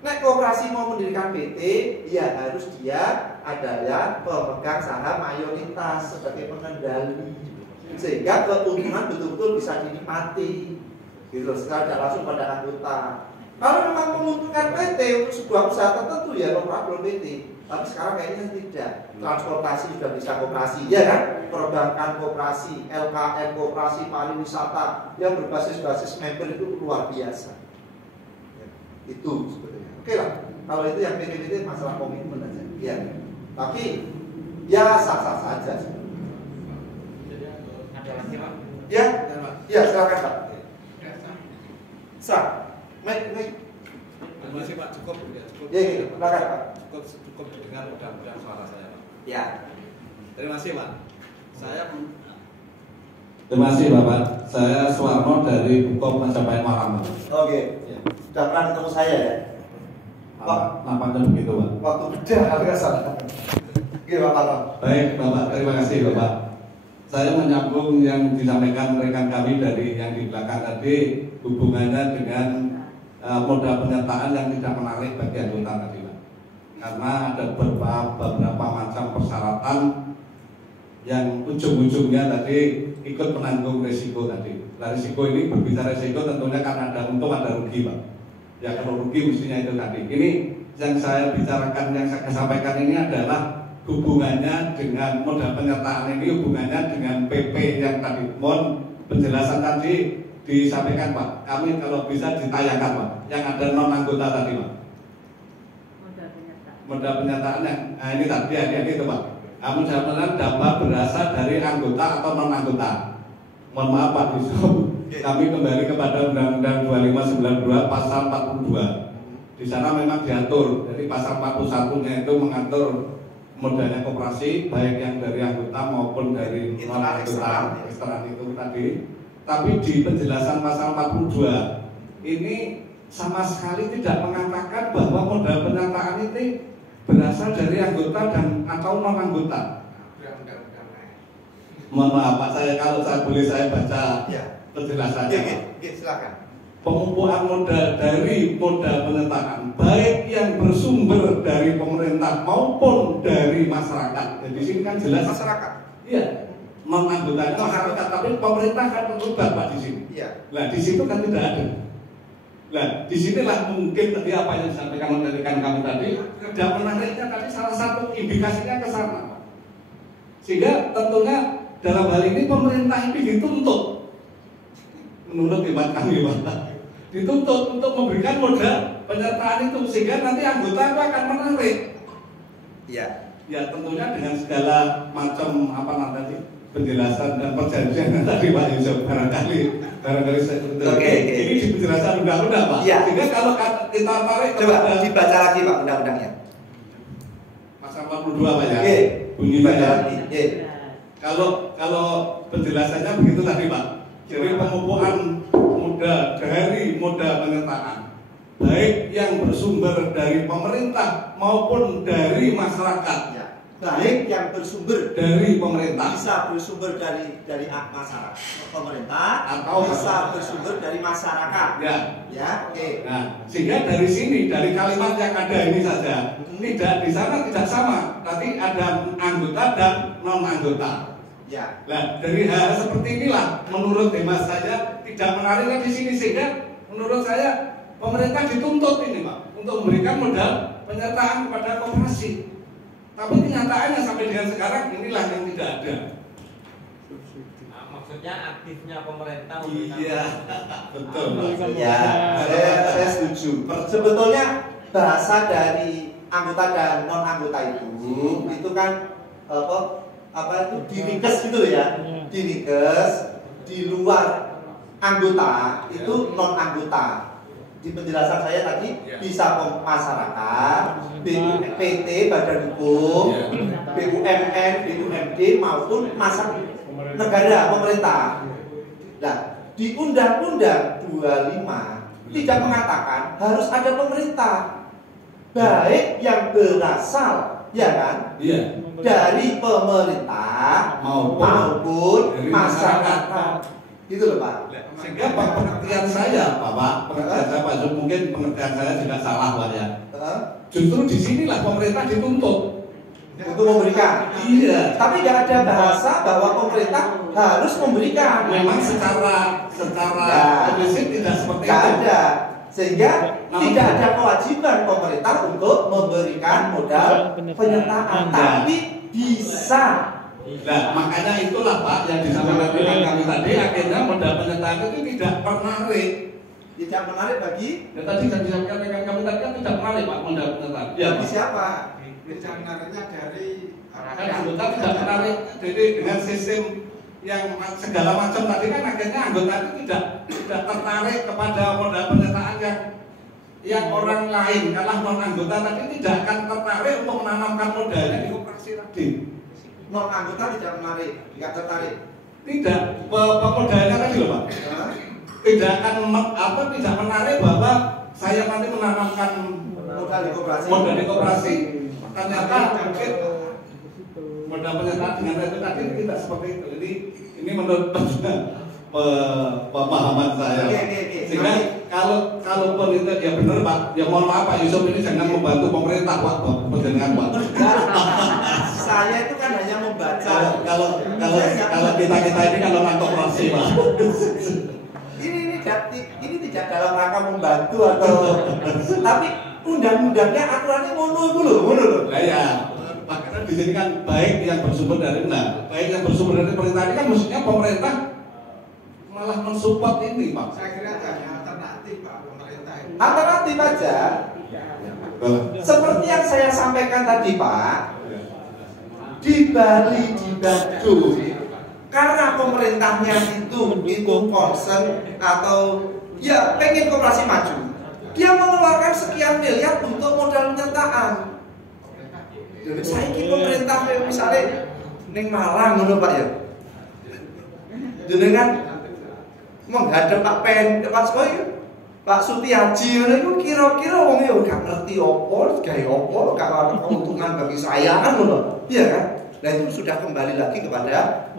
Nek koperasi mau mendirikan PT, ya harus dia adalah pemegang saham mayoritas sebagai pengendali, sehingga keuntungan betul-betul bisa dinikmati. Gitu, secara tidak langsung pada anggota. Kalau memang menguntungkan PT untuk sebuah usaha tertentu ya problem PT. Tapi sekarang kayaknya tidak. Transportasi sudah bisa koperasi, ya kan? Perbankan koperasi, LKN koperasi, pariwisata yang berbasis member itu luar biasa. Ya, itu sebetulnya. Oke lah. Kalau itu yang PT masalah komitmen aja. Ya. Tapi ya sah-sah saja. Ada lagi Pak? Ya, ya silakan Pak. Sah. Terima kasih Pak, cukup ya, cukup. Ya, silakan Pak. Cukup dengar mudah-mudahan suara saya Pak. Ya. Terima kasih Pak. Terima kasih Bapak. Saya Suwarno dari Bukom Majapahit Malang. Oke. Ya. Sudah pernah ketemu saya ya? Pak, Nampaknya begitu Pak. waktu beda agak salah. Oke Bapak. Baik Bapak, terima kasih Bapak. Saya menyambung yang disampaikan rekan kami dari yang di belakang tadi, hubungannya dengan modal penyertaan yang tidak menarik bagi anggota tadi Pak. Karena ada beberapa macam persyaratan yang ujung-ujungnya tadi ikut menanggung risiko tadi. Nah, risiko ini berbicara risiko tentunya karena ada untung ada rugi Pak. Ya kalau rugi mestinya itu tadi. Ini yang saya bicarakan, yang saya sampaikan ini adalah hubungannya dengan modal penyertaan ini, hubungannya dengan PP yang tadi. Mohon penjelasan tadi disampaikan Pak. Kami kalau bisa ditayangkan Pak. Yang ada non anggota tadi Pak. Modal penyertaan yang ini tadi ya itu Pak. Kamu jaminan dapat berasal dari anggota atau non anggota. Mohon maaf Pak Yusuf. Kami kembali kepada Undang-Undang 2592 pasal 42. Di sana memang diatur. Jadi pasal 41-nya itu mengatur modalnya koperasi baik yang dari anggota maupun dari non anggota eksternal itu tadi. Tapi di penjelasan pasal 42 ini sama sekali tidak mengatakan bahwa modal penyertaan ini berasal dari anggota dan atau non anggota. Mohon maaf Pak, kalau saya boleh saya baca penjelasannya. Ya, silakan. Pengumpulan modal dari modal penyertaan baik yang bersumber dari pemerintah maupun dari masyarakat. Jadi di sini kan jelas Masyarakat. Iya, non anggotanya masyarakat, tapi pemerintah kan terlibat Pak di sini. Iya. Nah di situ kan tidak ada. Nah disinilah mungkin tadi apa yang disampaikan oleh rekan kami tadi tidak menariknya, tapi salah satu indikasinya ke sana Pak. Sehingga tentunya dalam hal ini pemerintah ini dituntut menurut hemat kami Pak, dituntut untuk memberikan modal penyertaan itu sehingga nanti anggota itu akan menarik. Ya. Ya tentunya dengan segala macam apa namanya penjelasan dan perjanjian tadi Pak Yusuf barangkali saya betul. Oke. Ini di penjelasan undang-undang Pak. Iya. Sehingga kalau kita tarik Coba kepada dibaca lagi Pak undang-undangnya. pasal 42 Pak ya. Oke. Bunyi Dibaca saya. lagi. Oke. Kalau penjelasannya begitu tadi Pak. Jadi pengumpulan modal dari modal penyertaan baik yang bersumber dari pemerintah maupun dari masyarakat. Ya. Baik yang bersumber Dari pemerintah bisa bersumber dari masyarakat pemerintah Atau bisa bersumber dari masyarakat. ya. Ya, oke. Nah, sehingga dari sini dari kalimat yang ada ini saja tidak di sana tidak sama. Nanti ada anggota dan non anggota. Ya. Nah, dari hal seperti inilah menurut hemat saya tidak menarik di sini sehingga menurut saya pemerintah dituntut ini Pak untuk memberikan modal penyertaan kepada koperasi. Tapi kenyataannya sampai dengan sekarang inilah yang tidak ada. Nah, maksudnya aktifnya pemerintah Iya, betul. Ya, saya setuju. Sebetulnya bahasa dari anggota dan non anggota itu kan apa itu diringkes gitu ya, diringkes di luar anggota itu non anggota. Di penjelasan saya tadi bisa masyarakat, PT, badan hukum, BUMN, BUMD maupun masa negara pemerintah. Nah, di Undang-Undang 25 tidak mengatakan harus ada pemerintah, baik yang berasal ya kan dari pemerintah maupun dari masyarakat. Gitu loh Pak. Sehingga pengertian saya, pengertian saya Pak Zul, mungkin pengertian saya juga salah Pak ya. Justru di sinilah pemerintah dituntut untuk memberikan. Iya. Tapi nggak ada bahasa bahwa pemerintah harus memberikan. Memang secara prinsip tidak seperti Nggak itu. ada. Sehingga tidak ada kewajiban pemerintah untuk memberikan modal penyertaan. Tapi bisa. Nah, makanya itulah Pak yang disampaikan oleh kami tadi, akhirnya modal penyertaan itu tidak menarik. Tidak menarik bagi. Ya tadi yang disampaikan kami tadi kan tidak menarik Pak modal penyertaan. Ya, bagi siapa? Tidak menariknya dari Kan anggota tidak menarik. Jadi dengan sistem yang segala macam tadi kan akhirnya anggota itu tidak tertarik kepada modal penyertaan yang orang lain. Kalau non anggota tadi tidak akan tertarik untuk menanamkan modalnya di koperasi tadi. Non anggota tidak menarik, tidak tertarik. Tidak, pemodalnya tadi loh Pak. Tidak akan tidak menarik bahwa saya nanti menanamkan Modal di koperasi. Ternyata mungkin modal penyertaan dengan itu tadi tidak seperti itu. Jadi ini menurut pemahaman saya. Oke. Sehingga kalau itu ya benar Pak. Ya mohon maaf Pak Yusuf ini jangan membantu pemerintah Pak, penjenengan Pak. Saya itu kan hanya membaca. Kalau kita ini kan orang koperasi Pak. Ini tidak dalam rangka membantu atau tapi undang-undangnya aturannya ngono loh. Nah ya, makanya di sini kan baik yang bersumber dari baik yang bersumber dari pemerintah ini kan maksudnya pemerintah malah mensupport ini Pak. Saya kira hanya alternatif Pak pemerintah itu. Alternatif aja. Seperti yang saya sampaikan tadi Pak, di Bali, di Badung, karena pemerintahnya itu concern atau ya pengen koperasi maju, dia mengeluarkan sekian miliar untuk modal penyertaan. Jadi saya ingin pemerintah misalnya neng Malang ngono Pak ya, dengan menghadap Pak Sutiaji itu kira-kira wong ya gak ngerti opo, gawe opo, gak ada keuntungan bagi saya kan ngono. Iya kan? Nah itu sudah kembali lagi kepada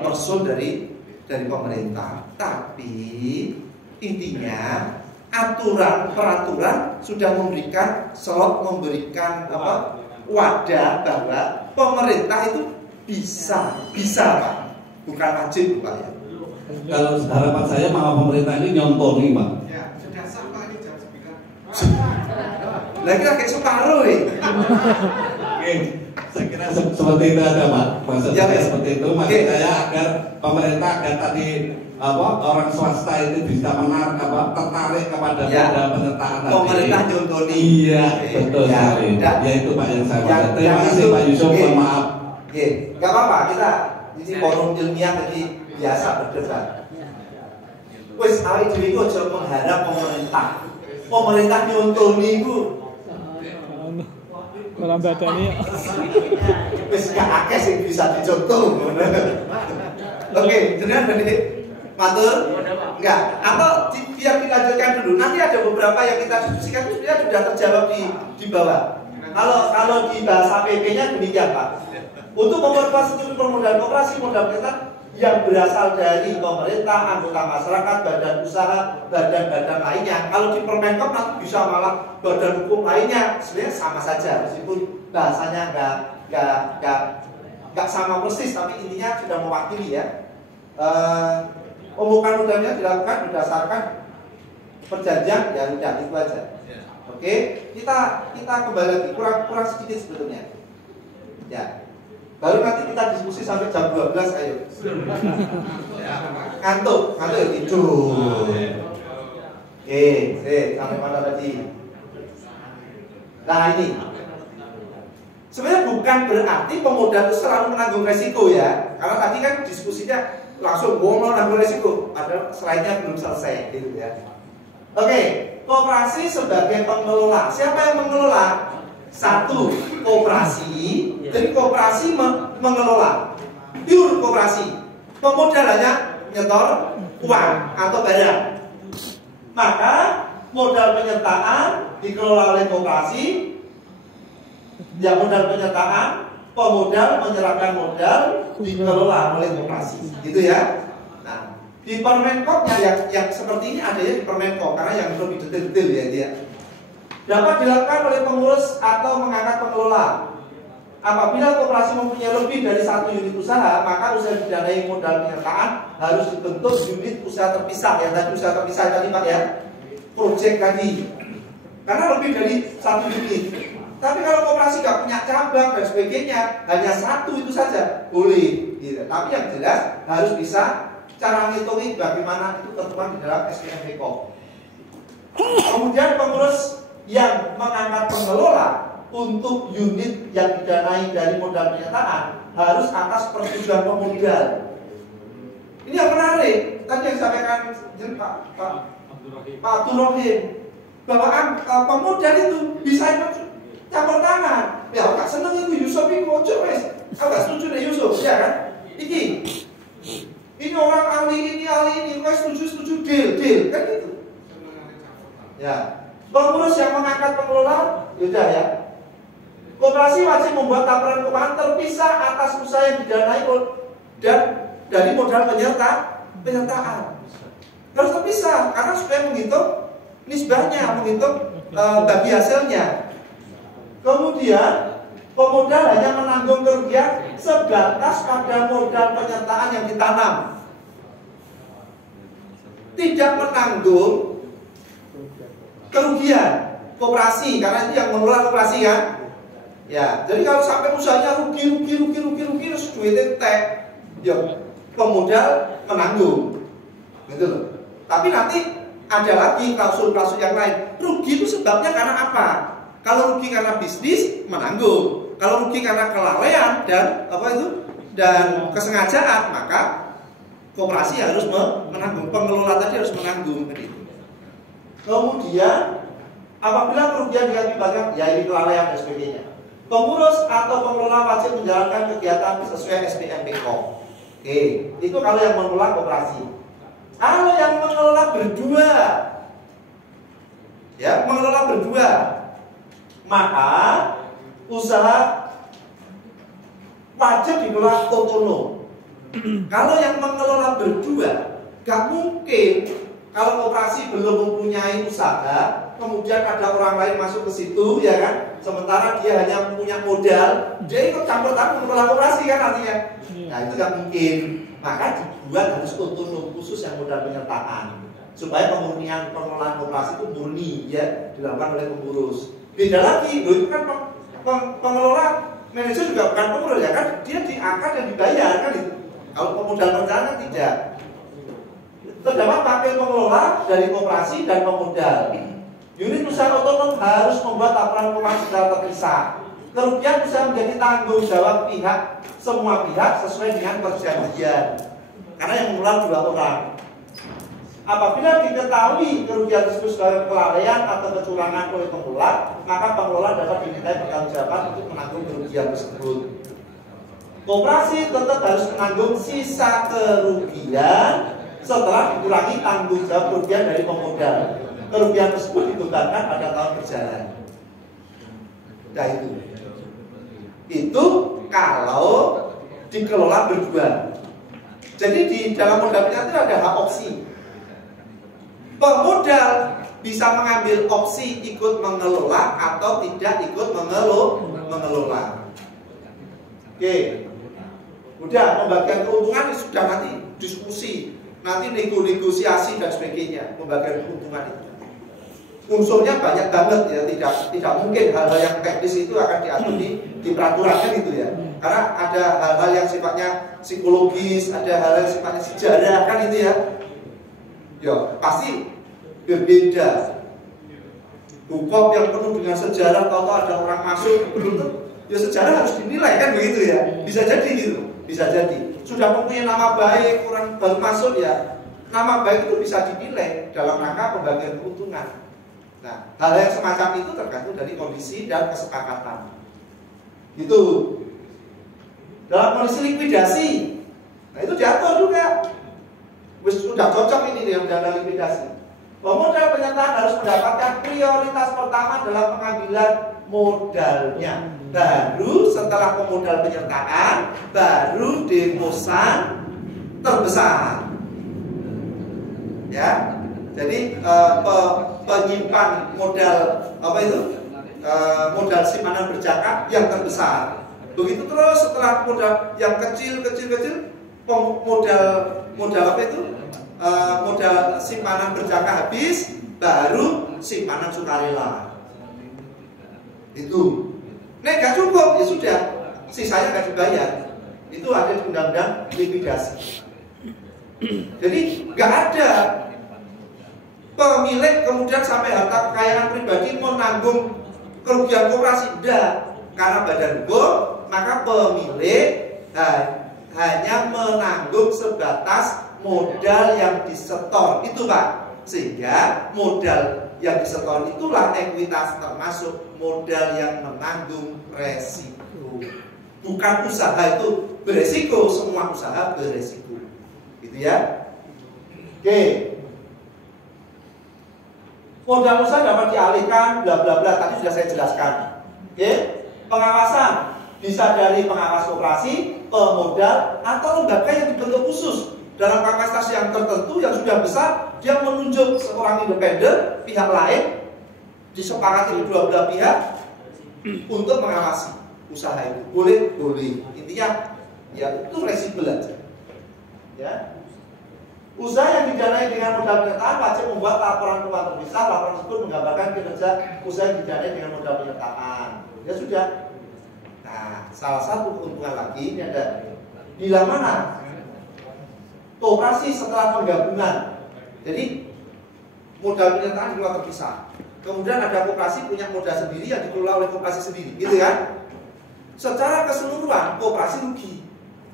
person dari pemerintah. Tapi intinya peraturan sudah memberikan wadah bahwa pemerintah itu bisa Pak, bukan wajib Pak ya. Kalau harapan saya malah pemerintah ini nyontoni Pak. Ya, sudah sama ini jam 9. Lagi kayak separuh ya. Oke, kira seperti itu ada Pak. Maksud Ya, saya Mas. seperti itu. Maksud Oke. saya agar pemerintah agar tadi orang swasta itu bisa tertarik kepada Ya. modal penyertaan tadi. Pemerintah nyontoni. Iya, betul Ya, sekali. ya. Ya itu Pak yang saya Yang- maksud. Terima yang kasih itu- Pak Yusuf, oke. mohon maaf. Oke, nggak apa-apa, kita ini forum ilmiah jadi biasa berdebat. Wes awake dhewe iku aja mengharap pemerintah nyontoni iku Dalam badannya wis gak akeh sing bisa dicontoh. Oke, benar tadi matur? Enggak, atau biar dilanjutkan dulu. Nanti ada beberapa yang kita diskusikan itu sebenarnya sudah terjawab di bawah. Kalau di bahasa PP-nya demikian Pak. Untuk memperluas struktur permodalan koperasi modal kita yang berasal dari pemerintah, anggota masyarakat, badan usaha, badan-badan lainnya. Kalau di Permenkop nanti bisa malah badan hukum lainnya, sebenarnya sama saja meskipun bahasanya nggak sama persis, tapi intinya sudah mewakili ya. Pembukaan modalnya dilakukan berdasarkan perjanjian, ya udah itu aja. Oke, kita kembali lagi kurang sedikit sebetulnya. Ya. Baru nanti kita diskusi sampai jam 12, ayo. Ngantuk ya tidur. Sampai mana tadi? Nah ini, sebenarnya bukan berarti pemodal itu selalu menanggung resiko ya. Karena tadi kan diskusinya langsung mau menanggung resiko, padahal slide-nya belum selesai gitu ya. Oke, koperasi sebagai pengelola. Siapa yang mengelola? Satu, koperasi. Jadi koperasi mengelola, pure koperasi. Pemodal hanya nyetor uang atau barang. Maka modal penyertaan dikelola oleh koperasi. Yang modal penyertaan, pemodal menyerahkan modal dikelola oleh koperasi. Gitu ya. Nah, di Permenkopnya yang seperti ini adanya di Permenkop karena yang lebih detail-detail ya dia. Dapat dilakukan oleh pengurus atau mengangkat pengelola. Apabila koperasi mempunyai lebih dari satu unit usaha, maka usaha didanai modal penyertaan harus dibentuk unit usaha terpisah. Yang tadi usaha terpisah tadi Pak ya, project tadi. Karena lebih dari satu unit. Tapi kalau koperasi nggak punya cabang dan sebagainya, hanya satu itu saja boleh. Gitu. Tapi yang jelas harus bisa cara ngitungin bagaimana itu tertuang di dalam SPMPKOP. Kemudian pengurus yang mengangkat pengelola untuk unit yang didanai dari modal penyertaan harus atas persetujuan pemodal. Ini yang menarik. Tadi yang disampaikan Pak Abdul Rahim bahwa pemodal itu bisa campur tangan. Ya, aku gak seneng itu Yusuf ini ojo wes. Aku gak setuju dengan Yusuf, ya kan? Ini orang ahli ini, kau setuju deal kan gitu. Ya. Pengurus yang mengangkat pengelola, yaudah ya. Koperasi wajib membuat laporan keuangan terpisah atas usaha yang didanai dan dari modal penyertaan. Harus terpisah karena supaya menghitung nisbahnya, menghitung bagi hasilnya. Kemudian pemodal hanya menanggung kerugian sebatas pada modal penyertaan yang ditanam. Tidak menanggung kerugian koperasi karena itu yang mengelola koperasi kan. Ya, jadi kalau sampai usahanya rugi terus duitnya entek, ya pemodal menanggung, gitu loh. Tapi nanti ada lagi klausul-klausul yang lain. Rugi itu sebabnya karena apa? Kalau rugi karena bisnis menanggung, kalau rugi karena kelalaian dan dan kesengajaan, maka koperasi harus menanggung, pengelola tadi harus menanggung begitu. Kemudian apabila kerugian diakibatkan ya ini kelalaian dan sebagainya, pengurus atau pengelola wajib menjalankan kegiatan sesuai SPMPKOP. Oke, itu kalau yang mengelola koperasi. Kalau yang mengelola berdua, ya mengelola berdua, maka usaha wajib dikelola otonom. Kalau yang mengelola berdua, gak mungkin kalau koperasi belum mempunyai usaha, kemudian ada orang lain masuk ke situ, ya kan? Sementara dia hanya punya modal, dia ikut campur tangan mengelola koperasi kan artinya. Nah itu gak mungkin. Maka dibuat harus otonom khusus yang modal penyertaan supaya pemurnian pengelolaan koperasi itu murni ya dilakukan oleh pengurus. Beda lagi, loh itu kan pengelola Manajer juga bukan pengurus ya kan, dia diangkat dan dibayar kan itu. Kalau pemodal perencanaan tidak. Terdapat wakil pengelola dari koperasi dan pemodal. Unit usaha otonom harus membuat laporan keuangan secara terpisah. Kerugian bisa menjadi tanggung jawab semua pihak sesuai dengan perjanjian. Karena yang mengelola 2 orang. Apabila diketahui kerugian tersebut sebagai kelalaian atau kecurangan oleh pengelola, maka pengelola dapat dimintai pertanggungjawaban untuk menanggung kerugian tersebut. Koperasi tetap harus menanggung sisa kerugian setelah dikurangi tanggung jawab kerugian dari pemodal. Kerugian tersebut ditunggankan pada tahun berjalan. Nah itu kalau dikelola berdua. Jadi di dalam modal pinjaman itu ada hak opsi. Pemodal bisa mengambil opsi ikut mengelola atau tidak ikut mengelola. Oke, udah pembagian keuntungan sudah nanti diskusi, nanti negosiasi dan sebagainya. Pembagian keuntungan itu unsurnya banyak banget ya, tidak mungkin hal-hal yang teknis itu akan diatur di peraturan kan itu ya. Karena ada hal-hal yang sifatnya psikologis, ada hal yang sifatnya sejarah kan itu ya. Ya pasti berbeda. Hukum yang penuh dengan sejarah, kalau ada orang masuk betul, ya sejarah harus dinilai kan begitu ya. Bisa jadi gitu, bisa jadi. Sudah mempunyai nama baik, orang baru masuk ya, nama baik itu bisa dinilai dalam rangka pembagian keuntungan. Nah, hal yang semacam itu tergantung dari kondisi dan kesepakatan. Itu dalam kondisi likuidasi, nah itu diatur juga. Sudah cocok ini dengan dana likuidasi. Pemodal penyertaan harus mendapatkan prioritas pertama dalam pengambilan modalnya. Baru setelah pemodal penyertaan, baru deposan terbesar. Ya, jadi penyimpan modal modal simpanan berjangka yang terbesar. Begitu terus setelah modal yang kecil, modal apa itu? Modal simpanan berjangka habis, baru simpanan sukarela. Itu. Nek gak cukup ya sudah, sisanya gak dibayar. Itu ada di undang-undang likuidasi. Jadi gak ada pemilik kemudian sampai harta kekayaan pribadi menanggung kerugian koperasi. Tidak, karena badan hukum maka pemilik hanya menanggung sebatas modal yang disetor itu Pak. Sehingga modal yang disetor itulah ekuitas, termasuk modal yang menanggung resiko. Bukan usaha itu beresiko, semua usaha beresiko. Gitu ya. Oke. Modal usaha dapat dialihkan bla bla bla, tadi sudah saya jelaskan. Oke. Pengawasan bisa dari pengawas koperasi, pemodal, atau lembaga yang dibentuk khusus. Dalam kapasitas yang tertentu yang sudah besar, dia menunjuk seorang independen, pihak lain disepakati kedua belah pihak untuk mengawasi usaha itu. Boleh. Intinya ya itu fleksibel aja. Ya. Usaha yang didanai dengan modal penyertaan wajib membuat laporan keuangan terpisah. Laporan tersebut menggambarkan kinerja usaha yang didanai dengan modal penyertaan. Ya sudah. Nah, salah satu keuntungan lagi ini ada bila mana koperasi setelah penggabungan. Jadi modal penyertaan dikelola terpisah. Kemudian ada koperasi punya modal sendiri yang dikelola oleh koperasi sendiri, gitu kan? Secara keseluruhan koperasi rugi.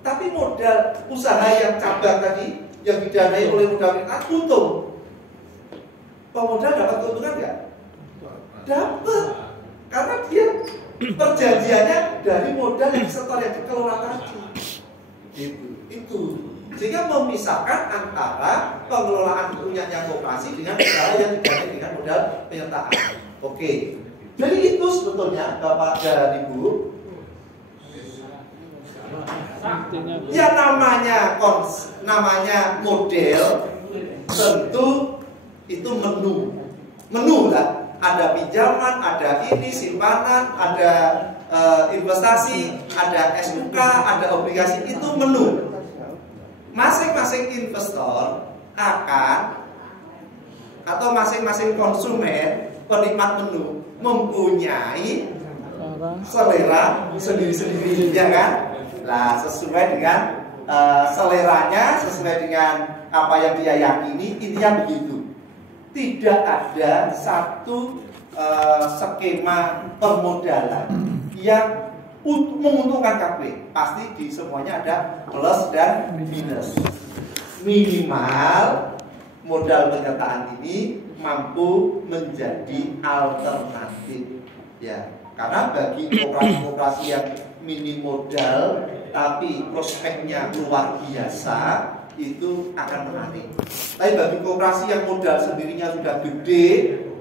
Tapi modal usaha yang cabang tadi yang didanai oleh modal penyertaan untung. Pemodal dapat keuntungan nggak? Dapat. Karena dia perjanjiannya dari modal yang disetor yang dikelola tadi. Itu. Sehingga memisahkan antara pengelolaan punyanya koperasi dengan usaha yang didanai dengan modal penyertaan. Oke. Jadi itu sebetulnya Bapak dan Ibu. Ya namanya model tentu itu menu lah. Ada pinjaman, ada ini simpanan, ada investasi, ada SUK, ada obligasi, itu menu. Masing-masing investor akan atau masing-masing konsumen penikmat menu mempunyai selera sendiri-sendiri, ya kan? Nah, sesuai dengan seleranya, sesuai dengan apa yang dia yakini, intinya begitu. Tidak ada satu skema permodalan yang menguntungkan KB. Pasti di semuanya ada plus dan minus. Minimal modal penyertaan ini mampu menjadi alternatif, ya. Karena bagi koperasi-koperasi yang minim modal tapi prospeknya luar biasa, itu akan menarik. Tapi bagi koperasi yang modal sendirinya sudah gede,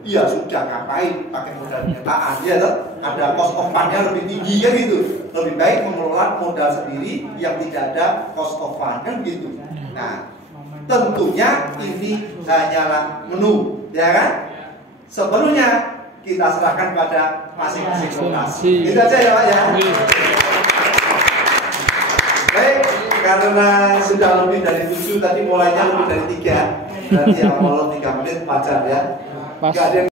ya sudah, ngapain pakai modal penyertaan, ya toh? Ada cost of fund-nya lebih tinggi, ya gitu. Lebih baik mengelola modal sendiri yang tidak ada cost of fund, kan begitu. Nah, tentunya ini hanyalah menu, ya kan? Sepenuhnya kita serahkan pada masing-masing koperasi. Itu aja ya Pak ya. Baik, karena sudah lebih dari 7, tadi mulainya lebih dari 3. Berarti ya kalau 3 menit wajar ya. Nggak ada yang